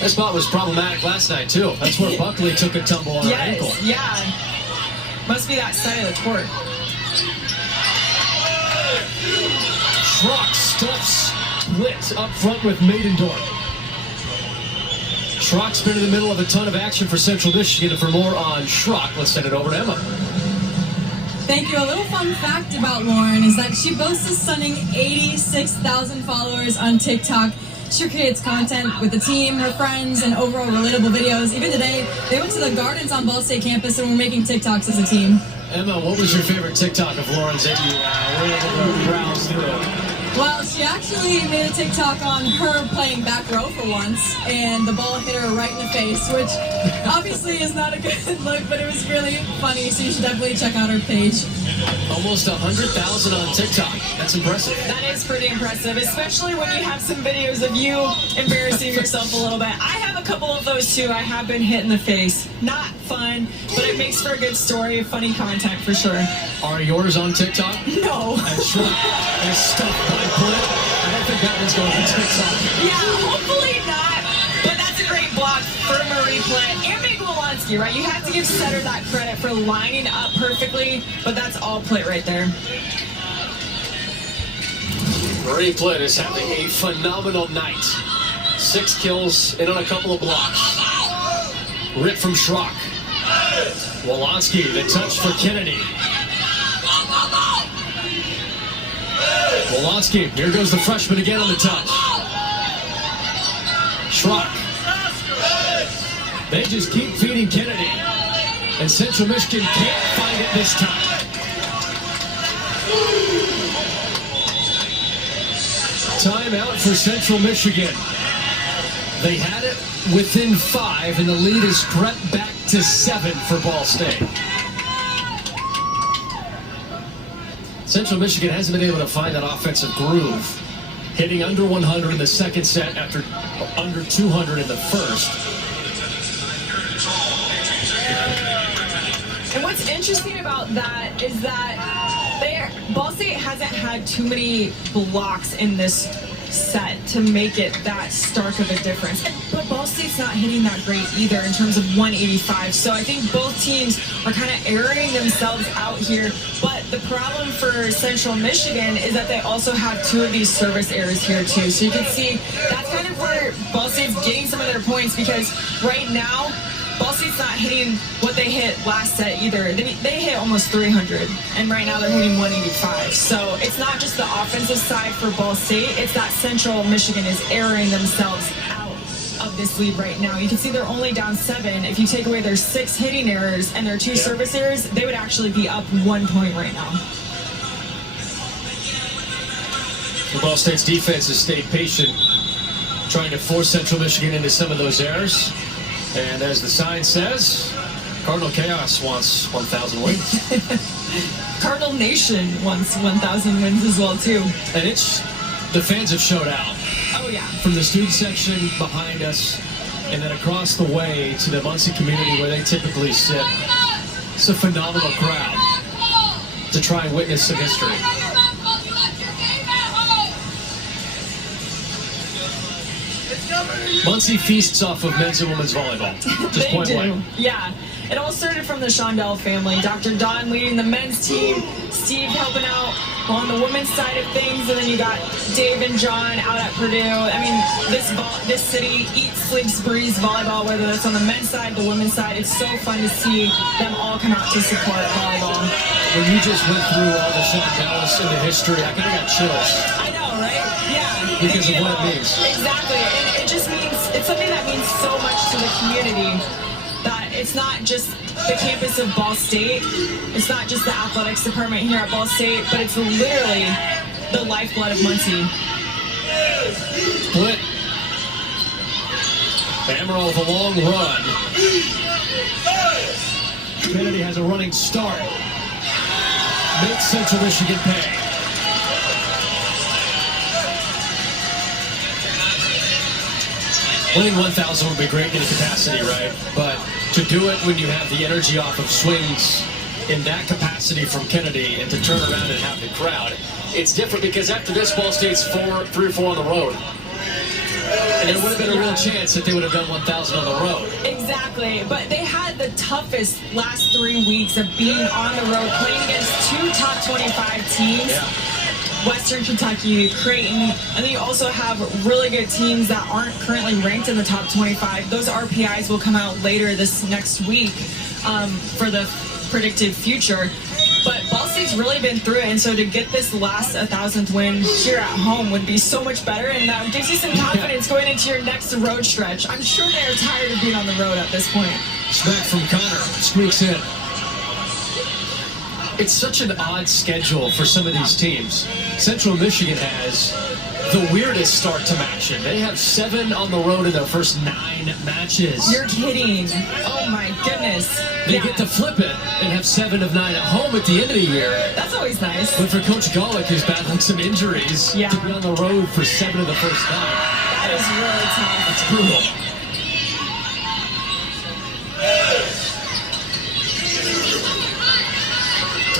That spot was problematic last night, too. That's where Buckley took a tumble on her ankle. Yeah. Must be that side of the court. Schrock stuffs Plitt up front with Maidendorf. Schrock's been in the middle of a ton of action for Central Michigan. And for more on Schrock, let's send it over to Emma. Thank you. A little fun fact about Lauren is that she boasts a stunning 86,000 followers on TikTok. She creates content with the team, her friends, and overall relatable videos. Even today, they went to the Gardens on Ball State campus and were making TikToks as a team. Emma, what was your favorite TikTok of Lauren's that you were able to browse through? Well, she actually made a TikTok on her playing back row for once, and the ball hit her right in the face, which obviously is not a good look, but it was really funny, so you should definitely check out her page. Almost 100,000 on TikTok. That's impressive. That is pretty impressive, especially when you have some videos of you embarrassing yourself a little bit. I have a couple of those too. I have been hit in the face. Not fun, but it makes for a good story, funny content for sure. Are yours on TikTok? No. And short and stuffed by Blitz. I don't think that one's going to TikTok. Yeah, hopefully not. But that's a great block for Marie Plitt and Megan Wolanski, right? You have to give Setter that credit for lining up perfectly, but that's all Plitt right there. Marie Plitt is having a phenomenal night. 6 kills in on a couple of blocks. Rip from Schrock. Wolanski, the touch for Kennedy. Wolanski, here goes the freshman again on the touch. Schrock. They just keep feeding Kennedy. And Central Michigan can't find it this time. Timeout for Central Michigan. They had it within 5, and the lead is crept back to 7 for Ball State. Central Michigan hasn't been able to find that offensive groove, hitting under 100 in the second set after under 200 in the first. And what's interesting about that is that Ball State hasn't had too many blocks in this set to make it that stark of a difference. But Ball State's not hitting that great either in terms of 185. So I think both teams are kind of airing themselves out here. But the problem for Central Michigan is that they also have 2 of these service errors here too. So you can see that's kind of where Ball State's getting some of their points, because right now Ball State's not hitting what they hit last set either. They hit almost 300, and right now they're hitting 185. So it's not just the offensive side for Ball State, it's that Central Michigan is airing themselves out of this lead right now. You can see they're only down 7. If you take away their 6 hitting errors and their 2 service errors, they would actually be up 1 point right now. The Ball State's defense has stayed patient, trying to force Central Michigan into some of those errors. And as the sign says, Cardinal Chaos wants 1,000 wins. Cardinal Nation wants 1,000 wins as well, too. And the fans have showed out. Oh, yeah. From the student section behind us, and then across the way to the Muncie community where they typically sit. It's a phenomenal crowd to try and witness some history. Muncie feasts off of men's and women's volleyball. Just They point do. blank. Yeah. It all started from the Shondell family. Dr. Don leading the men's team, Steve helping out on the women's side of things, and then you got Dave and John out at Purdue. I mean, this city eats, sleeps, breathes volleyball, whether that's on the men's side, the women's side. It's so fun to see them all come out to support volleyball. When you just went through all the Shondells and the history, I kind of got chills. I know, right? Yeah. Because of what it means. Exactly. And it just means, it's something that means so much to the community. That it's not just the campus of Ball State, it's not just the athletics department here at Ball State, but it's literally the lifeblood of Muncie. Split. Ammeraal with a long run. Kennedy has a running start. Makes Central Michigan pay. Winning 1,000 would be great in capacity, right? But to do it when you have the energy off of swings in that capacity from Kennedy, and to turn around and have the crowd, it's different, because after this, Ball State's 3 or 4 on the road. And there would have been a real chance that they would have done 1,000 on the road. Exactly, but they had the toughest last 3 weeks of being on the road, playing against 2 top 25 teams. Yeah. Western Kentucky, Creighton, and then you also have really good teams that aren't currently ranked in the top 25. Those RPIs will come out later this next week for the predicted future. But Ball State's really been through it, and so to get this last 1,000th win here at home would be so much better, and that gives you some confidence going into your next road stretch. I'm sure they're tired of being on the road at this point. Smack from Connor, squeaks in. It's such an odd schedule for some of these teams. Central Michigan has the weirdest start to matching. They have 7 on the road in their first 9 matches. You're kidding. Oh my goodness. They get to flip it and have 7 of 9 at home at the end of the year. That's always nice. But for Coach Golick, who's battling some injuries, to be on the road for 7 of the first 9. That is really tough. It's brutal.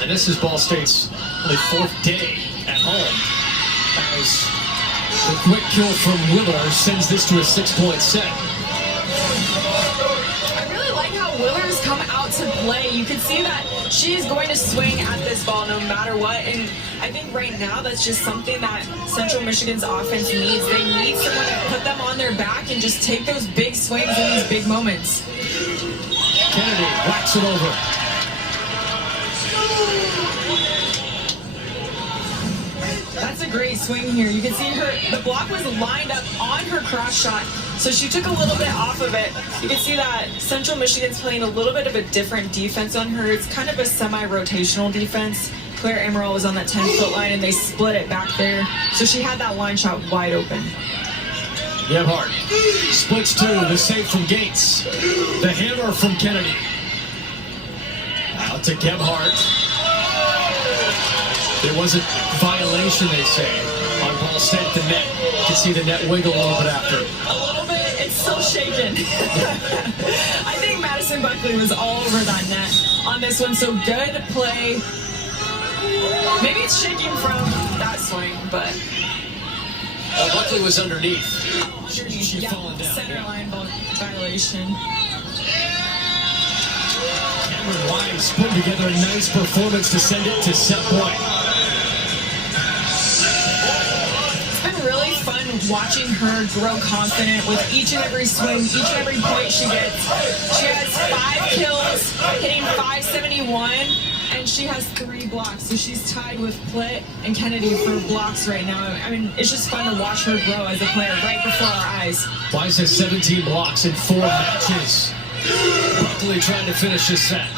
And this is Ball State's only 4th day at home, as the quick kill from Willer sends this to a 6-point set. I really like how Willer's come out to play. You can see that she's going to swing at this ball no matter what. And I think right now that's just something that Central Michigan's offense needs. They need someone to put them on their back and just take those big swings in these big moments. Kennedy whacks it over. That's a great swing here. You can see the block was lined up on her cross shot, so she took a little bit off of it. You can see that Central Michigan's playing a little bit of a different defense on her. It's kind of a semi-rotational defense. Iverson-Ammeraal was on that 10-foot line, and they split it back there. So she had that line shot wide open. Gebhardt splits 2, the save from Gates. The hammer from Kennedy. Out to Gebhardt. There was a violation, they say, on Ball State at the net. You can see the net wiggle a little bit after. A little bit. It's still shaking. I think Madison Buckley was all over that net on this one, so good play. Maybe it's shaking from that swing, but... Buckley was underneath. She'd Yeah, fallen down. center line violation. Cameron Wise putting together a nice performance to send it to set point. It's been really fun watching her grow confident with each and every swing, each and every point she gets. She has 5 kills, hitting .571, and she has 3 blocks. So she's tied with Plitt and Kennedy for blocks right now. I mean, it's just fun to watch her grow as a player right before our eyes. Wise has 17 blocks in 4 matches. Buckley trying to finish this set.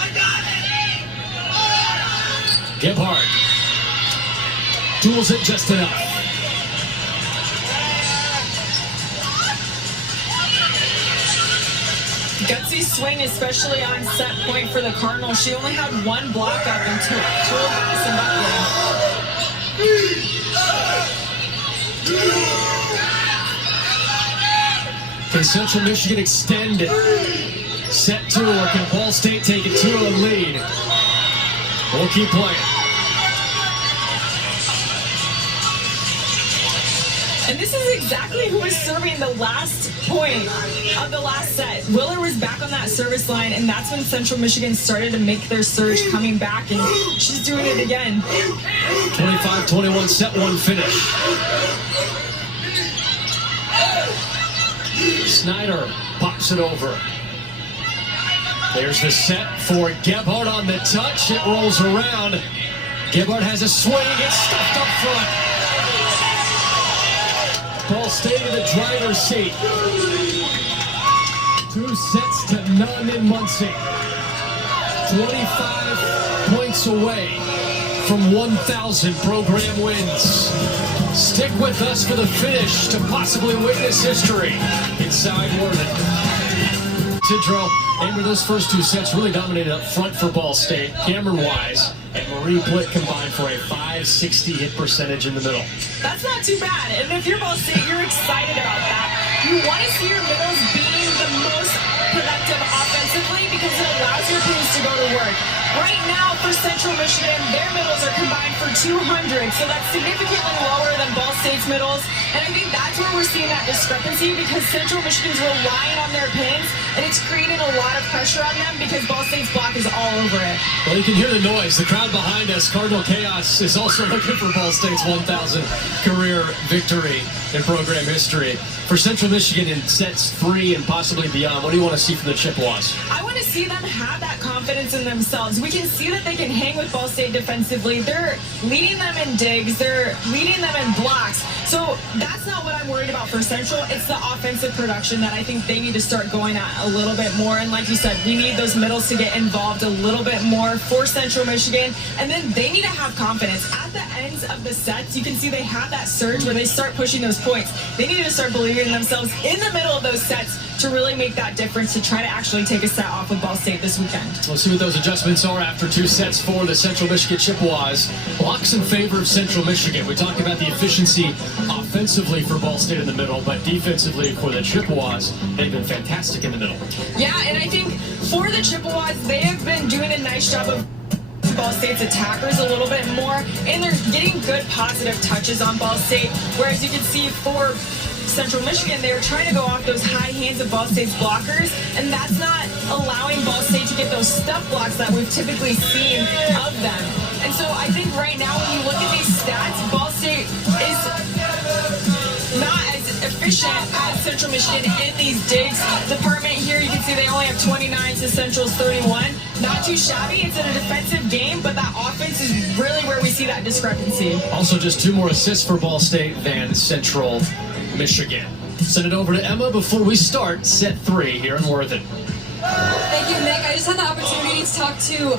Gebhardt tools it just enough. Gutsy swing, especially on set point for the Cardinals. She only had 1 block up and took 2 of Madison Buckley. Can Central Michigan extend it? Set 2, or can Ball State take a 2-0 lead? We'll keep playing. And this is exactly who was serving the last point of the last set. Willer was back on that service line, and that's when Central Michigan started to make their surge coming back, and she's doing it again. 25-21, set 1 finish. Snyder pops it over. There's the set for Gebhardt on the touch. It rolls around. Gebhardt has a swing. Gets stuffed up front. Ball State in the driver's seat. 2 sets to none in Muncie. 25 points away from 1,000 program wins. Stick with us for the finish to possibly witness history inside Worthing. Tidrow, Amber, those first 2 sets really dominated up front for Ball State. Cameron Wise and Marie Plitt combined for a .560 hit percentage in the middle. That's not too bad. And if you're Ball State, you're excited about that. You want to see your middles being the most productive offensively because it allows your teams to go to work. Right now for Central Michigan, their middles are combined for 200, so that's significantly lower than Ball State's middles. And I think that's where we're seeing that discrepancy because Central Michigan's relying on their pins, and it's creating a lot of pressure on them because Ball State's block is all over it. Well, you can hear the noise. The crowd behind us, Cardinal Chaos, is also looking for Ball State's 1,000 career victory in program history. For Central Michigan in sets 3 and possibly beyond, what do you want to see from the Chippewas? I want to see them have that confidence in themselves. We can see that they can hang with Ball State defensively. They're leading them in digs. They're leading them in blocks. So that's not what I'm worried about for Central. It's the offensive production that I think they need to start going at a little bit more. And like you said, we need those middles to get involved a little bit more for Central Michigan. And then they need to have confidence. At the ends of the sets, you can see they have that surge where they start pushing those points. They need to start believing in themselves in the middle of those sets to really make that difference, to try to actually take a set off of Ball State this weekend. We'll see what those adjustments are after 2 sets for the Central Michigan Chippewas. Blocks in favor of Central Michigan. We talked about the efficiency offensively for Ball State in the middle, but defensively for the Chippewas, they've been fantastic in the middle. Yeah, and I think for the Chippewas, they have been doing a nice job of Ball State's attackers a little bit more, and they're getting good positive touches on Ball State, whereas you can see for Central Michigan, they were trying to go off those high hands of Ball State's blockers, and that's not allowing Ball State to get those stuff blocks that we've typically seen of them. And so I think right now when you look at these stats, Ball State is not as efficient as Central Michigan in these digs department. Here you can see they only have 29 to Central's 31. Not too shabby. It's in a defensive game, but that offense is really where we see that discrepancy. Also just 2 more assists for Ball State than Central Michigan. Send it over to Emma before we start set 3 here in Worthing. Thank you, Nick. I just had the opportunity to talk to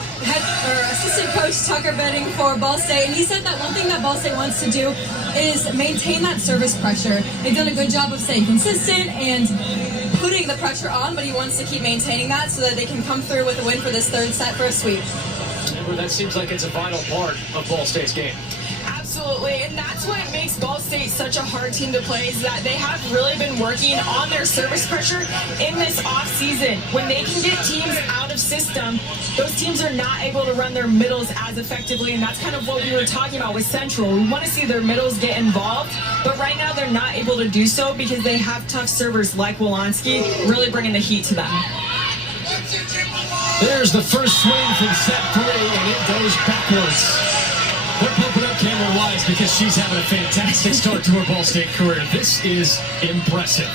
assistant coach Tucker Benning for Ball State, and he said that one thing that Ball State wants to do is maintain that service pressure. They've done a good job of staying consistent and putting the pressure on, but he wants to keep maintaining that so that they can come through with a win for this 3rd set for a sweep. Remember, that seems like it's a vital part of Ball State's game. Absolutely, and that's what makes Ball State such a hard team to play, is that they have really been working on their service pressure in this off-season. When they can get teams out of system, those teams are not able to run their middles as effectively, and that's kind of what we were talking about with Central. We want to see their middles get involved, but right now they're not able to do so because they have tough servers like Wolanski really bringing the heat to them. There's the first swing from set 3, and it goes backwards. We're pumping up Cameron Wise because she's having a fantastic start to her Ball State career. This is impressive.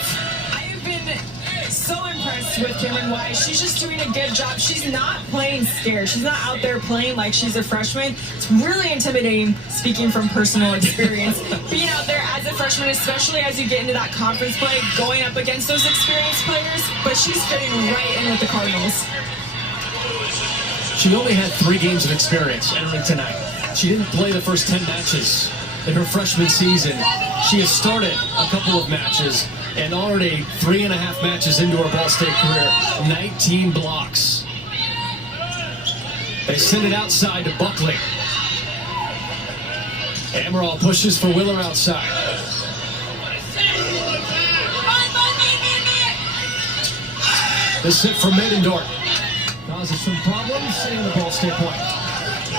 I have been so impressed with Cameron Wise. She's just doing a good job. She's not playing scared. She's not out there playing like she's a freshman. It's really intimidating, speaking from personal experience, being out there as a freshman, especially as you get into that conference play, going up against those experienced players, but she's fitting right in with the Cardinals. She only had 3 games of experience entering tonight. She didn't play the first 10 matches in her freshman season. She has started a couple of matches and already 3.5 matches into her Ball State career, 19 blocks. They send it outside to Buckley. Ammeraal pushes for Willer outside. This hit from Medendorf causes some problems in the Ball State point.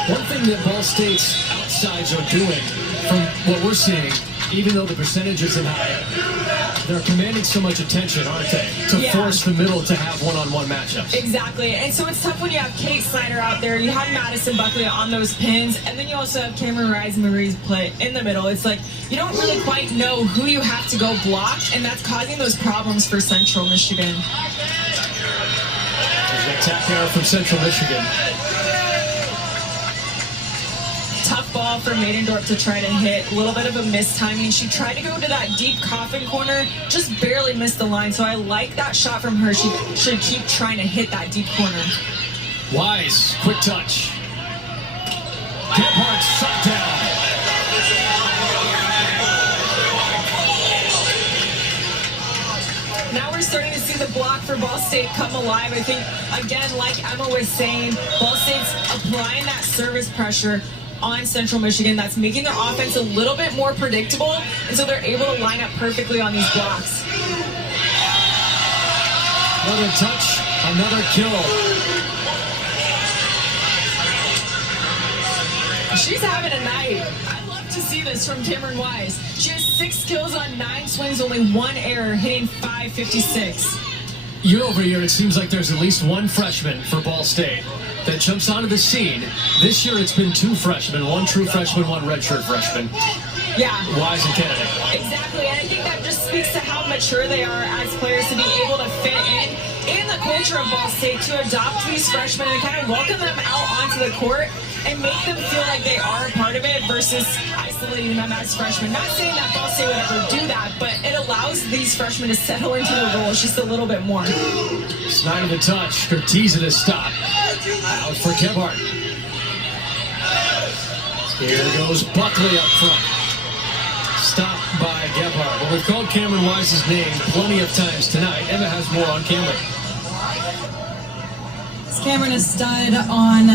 One thing that Ball State's outsides are doing, from what we're seeing, even though the percentage isn't high, they're commanding so much attention, aren't they? To force the middle to have one-on-one matchups. Exactly, and so it's tough when you have Kate Snyder out there, you have Madison Buckley on those pins, and then you also have Cameron Rise Marie's play in the middle. It's like you don't really quite know who you have to go block, and that's causing those problems for Central Michigan. There's an attack error from Central Michigan. Tough ball for Maidendorf to try to hit. A little bit of a mistiming. She tried to go to that deep coffin corner, just barely missed the line. So I like that shot from her. She should keep trying to hit that deep corner. Wise, quick touch. Gebhardt shut down. Now we're starting to see the block for Ball State come alive. I think, again, like Emma was saying, Ball State's applying that service pressure on Central Michigan. That's making their offense a little bit more predictable, and so they're able to line up perfectly on these blocks. Another touch, another kill. She's having a night. I love to see this from Cameron Wise. She has 6 kills on 9 swings, only 1 error, hitting .556. Year over year, it seems like there's at least one freshman for Ball State that jumps onto the scene. This year, it's been 2 freshmen, 1 true freshman, 1 redshirt freshman. Yeah. Wise and Kennedy. Exactly, and I think that just speaks to how mature they are as players to be able to fit in the cold culture of Ball State to adopt these freshmen and kind of welcome them out onto the court and make them feel like they are a part of it versus isolating them as freshmen. Not saying that Ball State would ever do that, but it allows these freshmen to settle into their roles just a little bit more. Snyder the touch. Cortese to stop. Out for Gebhardt. Here goes Buckley up front. Stopped by Gebhardt. Well, we've called Cameron Wise's name plenty of times tonight. Emma has more on Cameron. Cameron is a stud on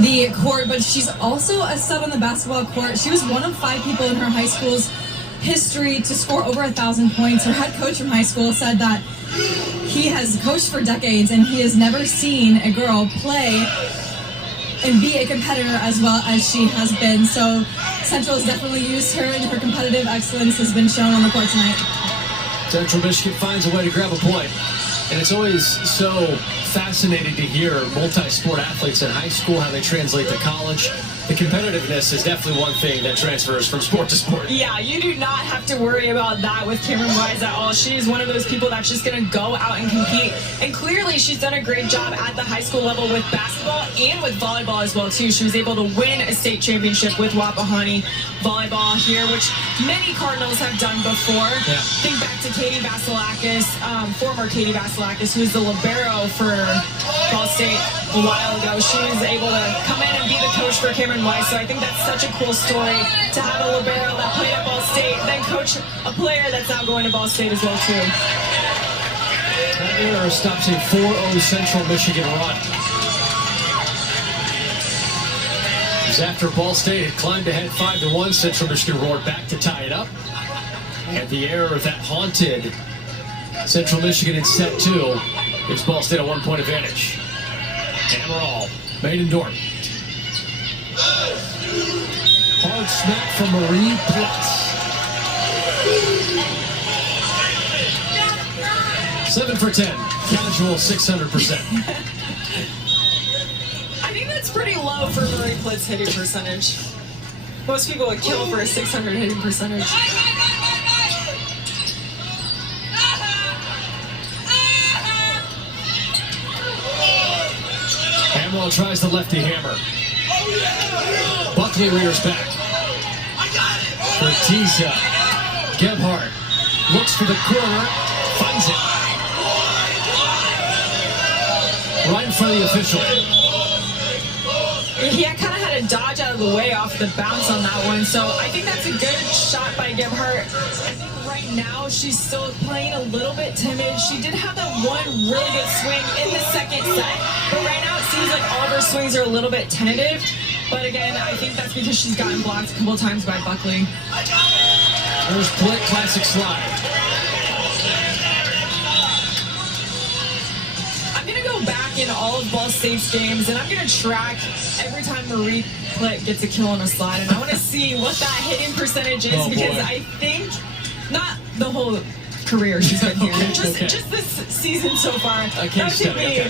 the court, but she's also a stud on the basketball court. She was one of 5 people in her high school's history to score over 1,000 points. Her head coach from high school said that he has coached for decades and he has never seen a girl play and be a competitor as well as she has been. So Central has definitely used her, and her competitive excellence has been shown on the court tonight. Central Michigan finds a way to grab a point. And it's always so fascinating to hear multi-sport athletes in high school, how they translate to college. The competitiveness is definitely one thing that transfers from sport to sport. Yeah, you do not have to worry about that with Cameron Wise at all. She is one of those people that's just going to go out and compete. And clearly she's done a great job at the high school level with basketball and with volleyball as well, too. She was able to win a state championship with Wapahani volleyball here, which many Cardinals have done before. Yeah. Think back to Katie Vasilakis, former Katie Vasilakis, who was the libero for Ball State a while ago. She was able to come in and be the coach for Cameron Wise, so I think that's such a cool story to have a libero that played at Ball State, then coach a player that's now going to Ball State as well, too. That error stops a 4-0 Central Michigan run. As after Ball State had climbed ahead 5-1, Central Michigan roared back to tie it up. And the error that haunted Central Michigan in set 2 gives Ball State a 1-point advantage. Ammeraal, Maiden-Dorp. Hard smack from Marie Plus. 7 for 10. Casual 600%. I think that's pretty low for Marie Plitt's hitting percentage. Most people would kill for a 600 hitting percentage. Ammeraal tries the lefty hammer. Buckley rears back. Cortese. Gebhardt looks for the corner. Finds it. Right in front of the official. He kind of had a dodge out of the way off the bounce on that one, so I think that's a good shot by Gebhardt. I think right now she's still playing a little bit timid. She did have that one really good swing in the second set, but right now it seems like all of her swings are a little bit tentative. But again, I think that's because she's gotten blocked a couple times by Buckley. There's Plitt, classic slide. I'm going to go back in all of Ball State's games, and I'm going to track every time Marie Plitt gets a kill on a slide. And I want to see what that hitting percentage is, because I think, not the whole career she's been here, just this season so far. That took me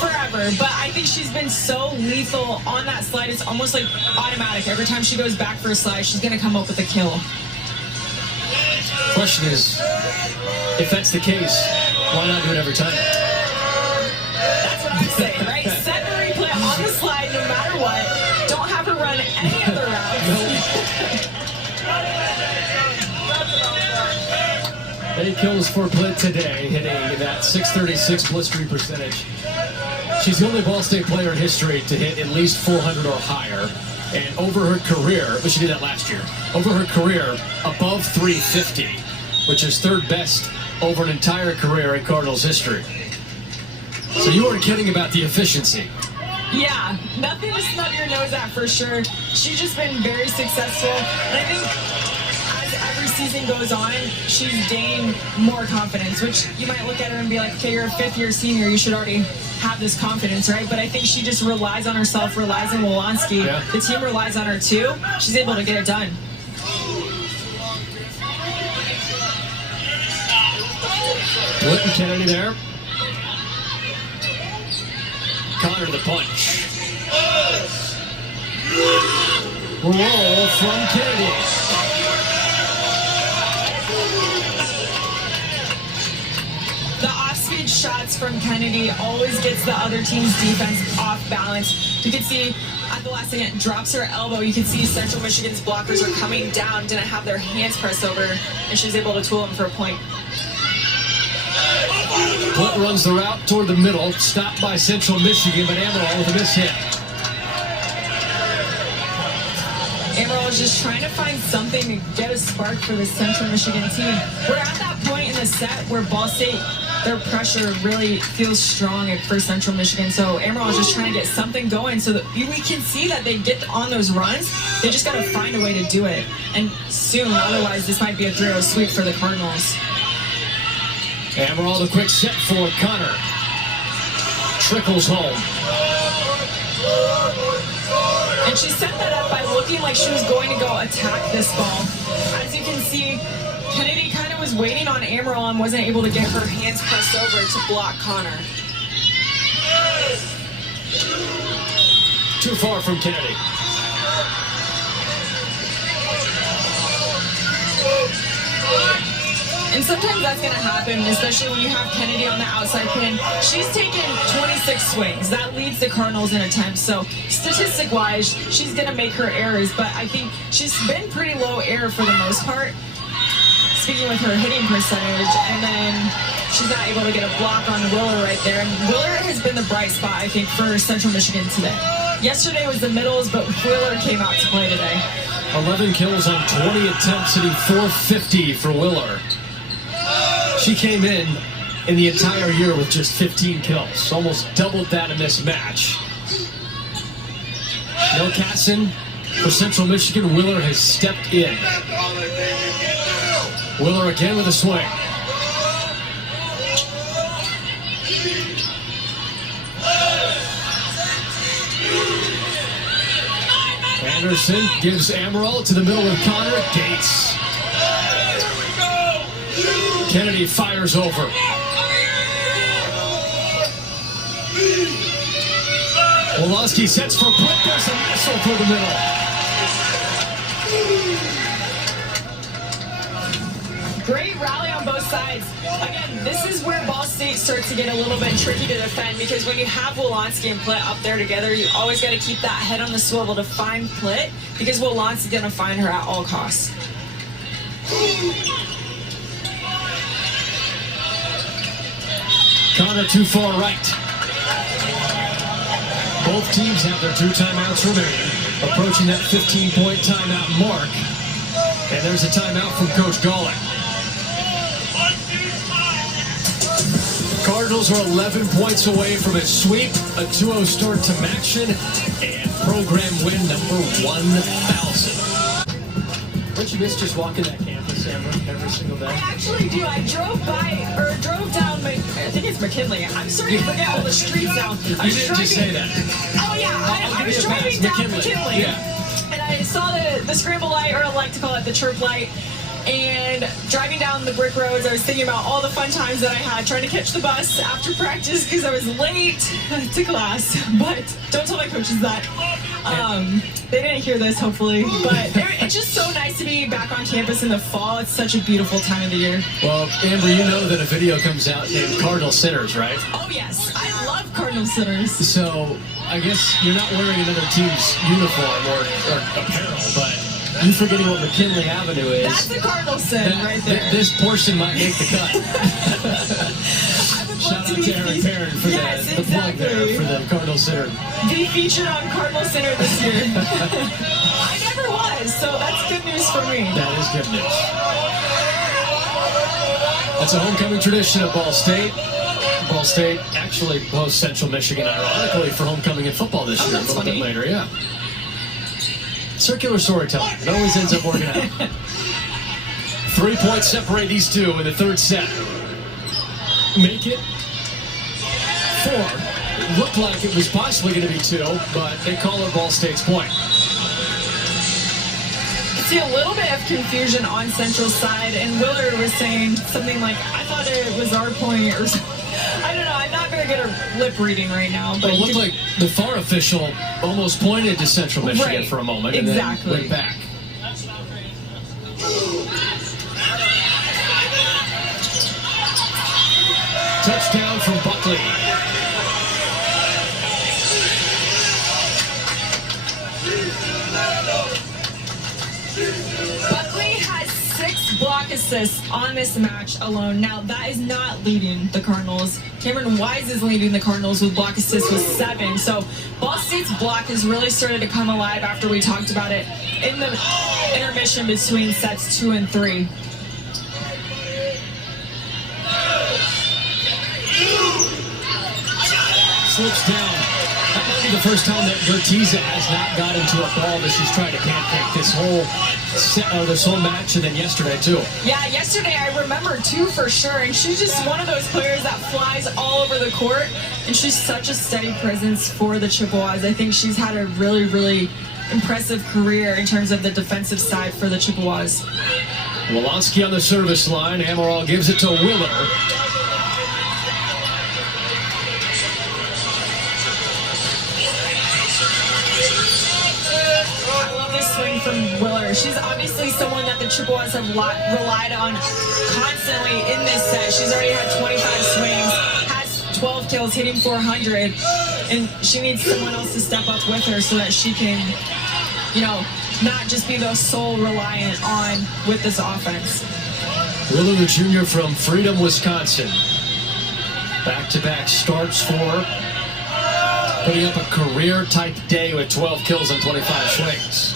forever, but I think she's been so lethal on that slide. It's almost like automatic. Every time she goes back for a slide, she's going to come up with a kill. Question is, if that's the case, why not do it every time? That's what I'm saying, right? Set Marie Plitt on the slide no matter what. Don't have her run any other routes. 8 kills for Plitt today, hitting that .636 blistering percentage. She's the only Ball State player in history to hit at least 400 or higher. And over her career, but she did that last year, over her career, above 350, which is third best over an entire career in Cardinals history. So you weren't kidding about the efficiency. Yeah, nothing to snub your nose at for sure. She's just been very successful. And I think as every season goes on, she's gained more confidence, which you might look at her and be like, okay, you're a fifth-year senior, you should already have this confidence, right? But I think she just relies on herself, relies on Wolanski. Yeah. The team relies on her too. She's able to get it done. Plitt and Kennedy there. Connor the punch. Roll from Kennedy. The off-speed mid-range shots from Kennedy always gets the other team's defense off balance. You can see at the last second, drops her elbow. You can see Central Michigan's blockers are coming down, didn't have their hands pressed over, and she was able to tool them for a point. Plitt runs the route toward the middle, stopped by Central Michigan, but Ammeraal with a miss hit. Ammeraal is just trying to find something to get a spark for the Central Michigan team. We're at that point in the set where Ball State, their pressure really feels strong for Central Michigan. So Ammeraal is just trying to get something going so that we can see that they get on those runs. They just got to find a way to do it. And soon, otherwise this might be a 3-0 sweep for the Cardinals. Ammeraal, the quick set for Connor. Trickles home. And she set that up by looking like she was going to go attack this ball. As you can see, Kennedy kind of was waiting on Ammeraal and wasn't able to get her hands pressed over to block Connor. Too far from Kennedy. And sometimes that's going to happen, especially when you have Kennedy on the outside pin. She's taken 26 swings. That leads the Cardinals in attempts. So statistic-wise, she's going to make her errors. But I think she's been pretty low error for the most part, speaking with her hitting percentage. And then she's not able to get a block on Willer right there. And Willer has been the bright spot, I think, for Central Michigan today. Yesterday was the middles, but Willer came out to play today. 11 kills on 20 attempts, hitting .450 for Willer. She came in the entire year with just 15 kills, almost doubled that in this match. No Casson for Central Michigan. Willer has stepped in. Willer again with a swing. Anderson gives Ammeraal to the middle with Connor. Gates. Kennedy fires over. Woloski sets for Plitt. There's a missile through the middle. Great rally on both sides. Again, this is where Ball State starts to get a little bit tricky to defend, because when you have Woloski and Plitt up there together, you always got to keep that head on the swivel to find Plitt, because Woloski's going to find her at all costs. Connor too far right. Both teams have their 2 timeouts remaining, approaching that 15-point timeout mark. And there's a timeout from Coach Gawlik. Cardinals are 11 points away from a sweep, a 2-0 start to Maction, and program win number 1,000. Don't you miss just walking that campus, Amber, every single day? I actually do. I drove down, I think it's McKinley. I'm starting to forget all the streets now. You didn't just say that. Oh yeah, I was driving down McKinley. Yeah. And I saw the scramble light, or I like to call it the chirp light. And driving down the brick roads, I was thinking about all the fun times that I had trying to catch the bus after practice because I was late to class. But don't tell my coaches that. They didn't hear this, hopefully. But it's just so nice to be back on campus in the fall. It's such a beautiful time of the year. Well, Amber, you know that a video comes out named Cardinal Sinners, right? Oh, yes. I love Cardinal Sinners. So I guess you're not wearing another team's uniform or apparel, but you forgetting what McKinley Avenue is. That's a Cardinal sin right there. This portion might make the cut. Shout out to Eric Perrin for the plug there for the Cardinal Center. Be featured on Cardinal Center this year. I never was, so that's good news for me. That is good news. That's a homecoming tradition at Ball State. Ball State actually hosts Central Michigan, ironically, for homecoming in football this year. A little bit later, yeah. Circular storytelling. It always ends up working out. 3 points separate these two in the third set. Make it 4. It looked like it was possibly going to be 2, but they call it Ball State's point. See a little bit of confusion on Central's side, and Willard was saying something like, I thought it was our point, or something. I don't know, I'm not very good at lip reading right now. But it looked like the FAR official almost pointed to Central Michigan for a moment and then went back. Touchdown assists on this match alone. Now, that is not leading the Cardinals. Cameron Wise is leading the Cardinals with block assists with 7. So Ball State's block has really started to come alive after we talked about it in the intermission between sets 2 and 3. Slips down. That might be the first time that Gertiza has not got into a ball that she's trying to pancake this whole match, and then yesterday too. Yeah, yesterday I remember too for sure, and she's just one of those players that flies all over the court, and she's such a steady presence for the Chippewas. I think she's had a really, really impressive career in terms of the defensive side for the Chippewas. Wolonsky on the service line. Ammeraal gives it to Willer. Swing from Willer. She's obviously someone that the Chippewas have relied on constantly in this set. She's already had 25 swings, has 12 kills, hitting 400, and she needs someone else to step up with her so that she can, not just be the sole reliant on with this offense. Willer, the junior from Freedom, Wisconsin. Back-to-back starts for putting up a career-type day with 12 kills and 25 swings.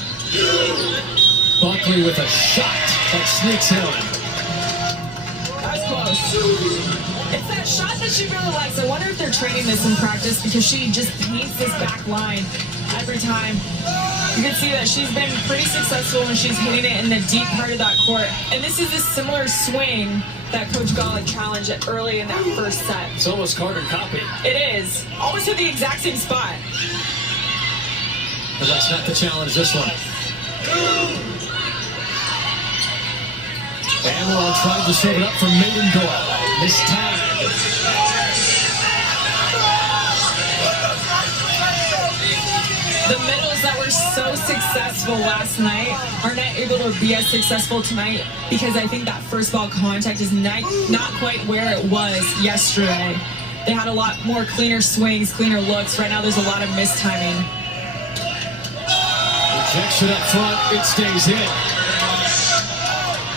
Buckley with a shot that sneaks in. That's close. It's that shot that she really likes. I wonder if they're training this in practice because she just paints this back line every time. You can see that she's been pretty successful when she's hitting it in the deep part of that court. And this is a similar swing that Coach Golick challenged early in that first set. It's almost carbon copy. It is. Almost at the exact same spot. But that's not the challenge this one. Ammeraal tried to serve it up for Maidendorf. Missed time. The middles that were so successful last night are not able to be as successful tonight because I think that first ball contact is not quite where it was yesterday. They had a lot more cleaner swings, cleaner looks. Right now there's a lot of mistiming. Rejection up front, it stays in.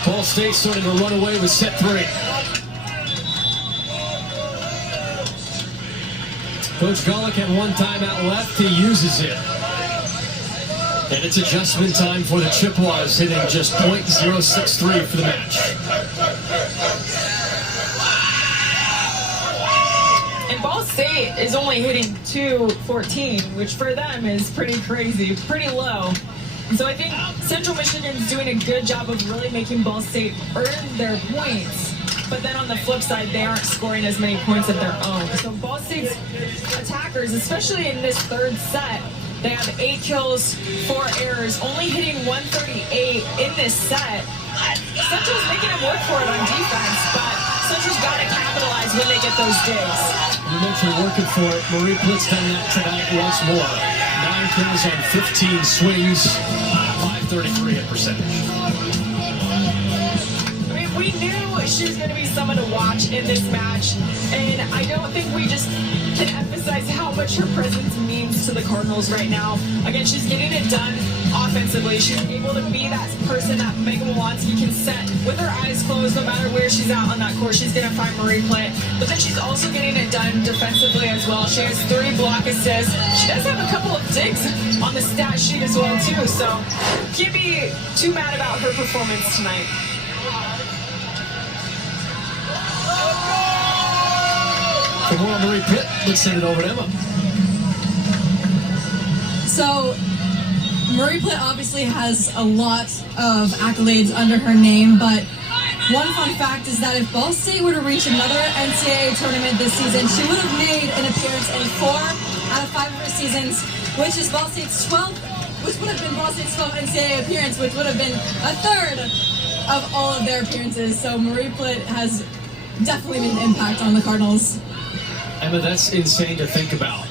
Ball State starting to run away with set 3. Coach Golick had one timeout left, he uses it. And it's adjustment time for the Chippewas, hitting just .063 for the match. And Ball State is only hitting .214, which for them is pretty crazy, pretty low. And so I think Central Michigan's doing a good job of really making Ball State earn their points. But then on the flip side, they aren't scoring as many points of their own. So Ball State's attackers, especially in this third set, they have 8 kills, 4 errors, only hitting .138 in this set. Central's making them work for it on defense, but Central's got to capitalize when they get those digs. You mentioned working for it. Marie Plitt's done that tonight once more. 9 kills on 15 swings, .533 in percentage. I mean, we knew she was going to be someone to watch in this match, and I don't think we just can emphasize how much her presence means to the Cardinals right now. Again, she's getting it done offensively. She's able to be that person that Megan Wolonsky can set with her eyes closed no matter where she's at on that court. She's going to find Marie Plitt, but then she's also getting it done defensively as well. She has 3 block assists. She does have a couple of digs on the stat sheet as well too, so can't be too mad about her performance tonight. For more on Marie Plitt, let's send it over to Emma. So, Marie Plitt obviously has a lot of accolades under her name, but one fun fact is that if Ball State were to reach another NCAA tournament this season, she would have made an appearance in 4 out of 5 of her seasons, which is Ball State's 12th, which would have been Ball State's 12th NCAA appearance, which would have been a third of all of their appearances. So Marie Plitt has definitely made an impact on the Cardinals. Emma, that's insane to think about.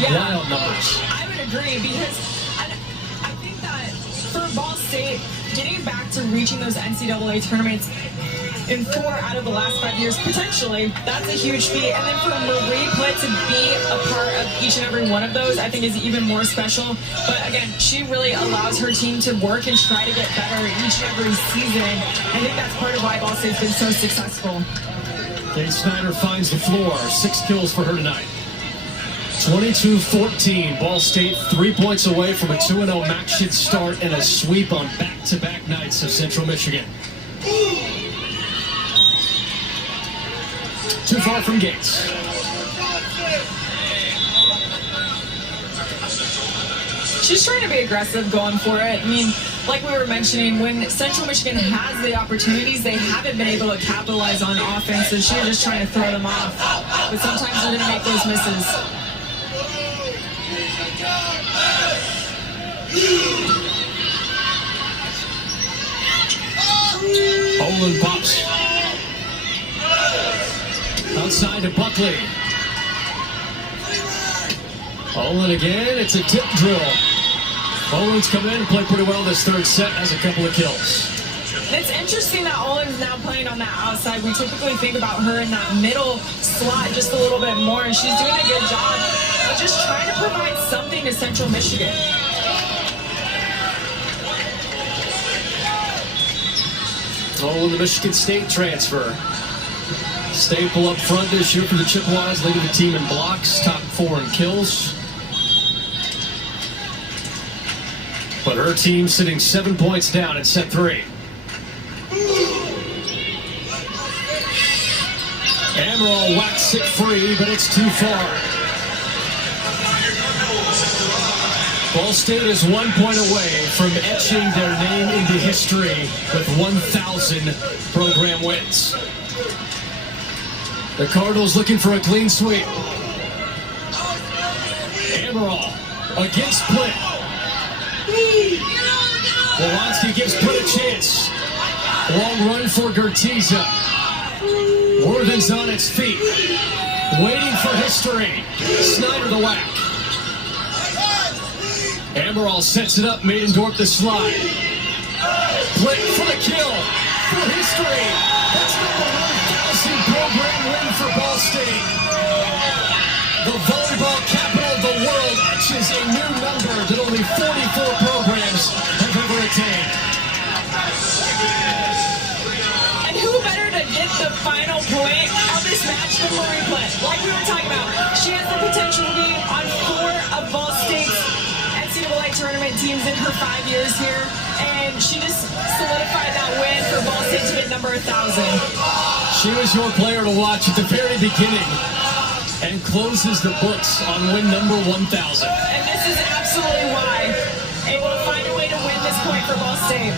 Yeah, Wild numbers. I would agree because I think that for Ball State, getting back to reaching those NCAA tournaments, in 4 out of the last 5 years, potentially. That's a huge feat. And then for Marie Plitt to be a part of each and every one of those, I think is even more special. But again, she really allows her team to work and try to get better each and every season. I think that's part of why Ball State's been so successful. Kate Snyder finds the floor. 6 kills for her tonight. 22-14. Ball State 3 points away from a 2-0 match hit start and a sweep on back-to-back nights of Central Michigan. Too far from Gates. She's trying to be aggressive, going for it. I mean, like we were mentioning, when Central Michigan has the opportunities, they haven't been able to capitalize on offense, so she's just trying to throw them off. But sometimes they're going to make those misses. Olin pops. Outside to Buckley. Olin again. It's a tip drill. Olin's come in and played pretty well this third set. Has a couple of kills. It's interesting that Olin's now playing on that outside. We typically think about her in that middle slot just a little bit more, and she's doing a good job of just trying to provide something to Central Michigan. Olin, the Michigan State transfer. Staple up front this year for the Chippewas, leading the team in blocks, top 4 in kills. But her team sitting 7 points down in set 3. Ammeraal whacks it free, but it's too far. Ball State is 1 point away from etching their name into history with 1,000 program wins. The Cardinals looking for a clean sweep. Ammeraal against Plitt. Wolanski gives Plitt a chance. Long run for Gertiza. Worthen's on its feet. Waiting for history. Snyder the whack. Ammeraal sets it up. Maidendorf the slide. Plitt for the kill. For history. That's number 1,000 program win for Ball State. The volleyball capital of the world etches a new number that only 44 programs have ever attained. And who better to get the final point of this match than Marie Plitt? Like we were talking about, she has the potential to be on 4 of Ball State's NCAA tournament teams in her 5 years here, and she just solidified that win for Ball State to get number 1,000. She was your player to watch at the very beginning and closes the books on win number 1,000. And this is absolutely why. Able to find a way to win this point for Ball State.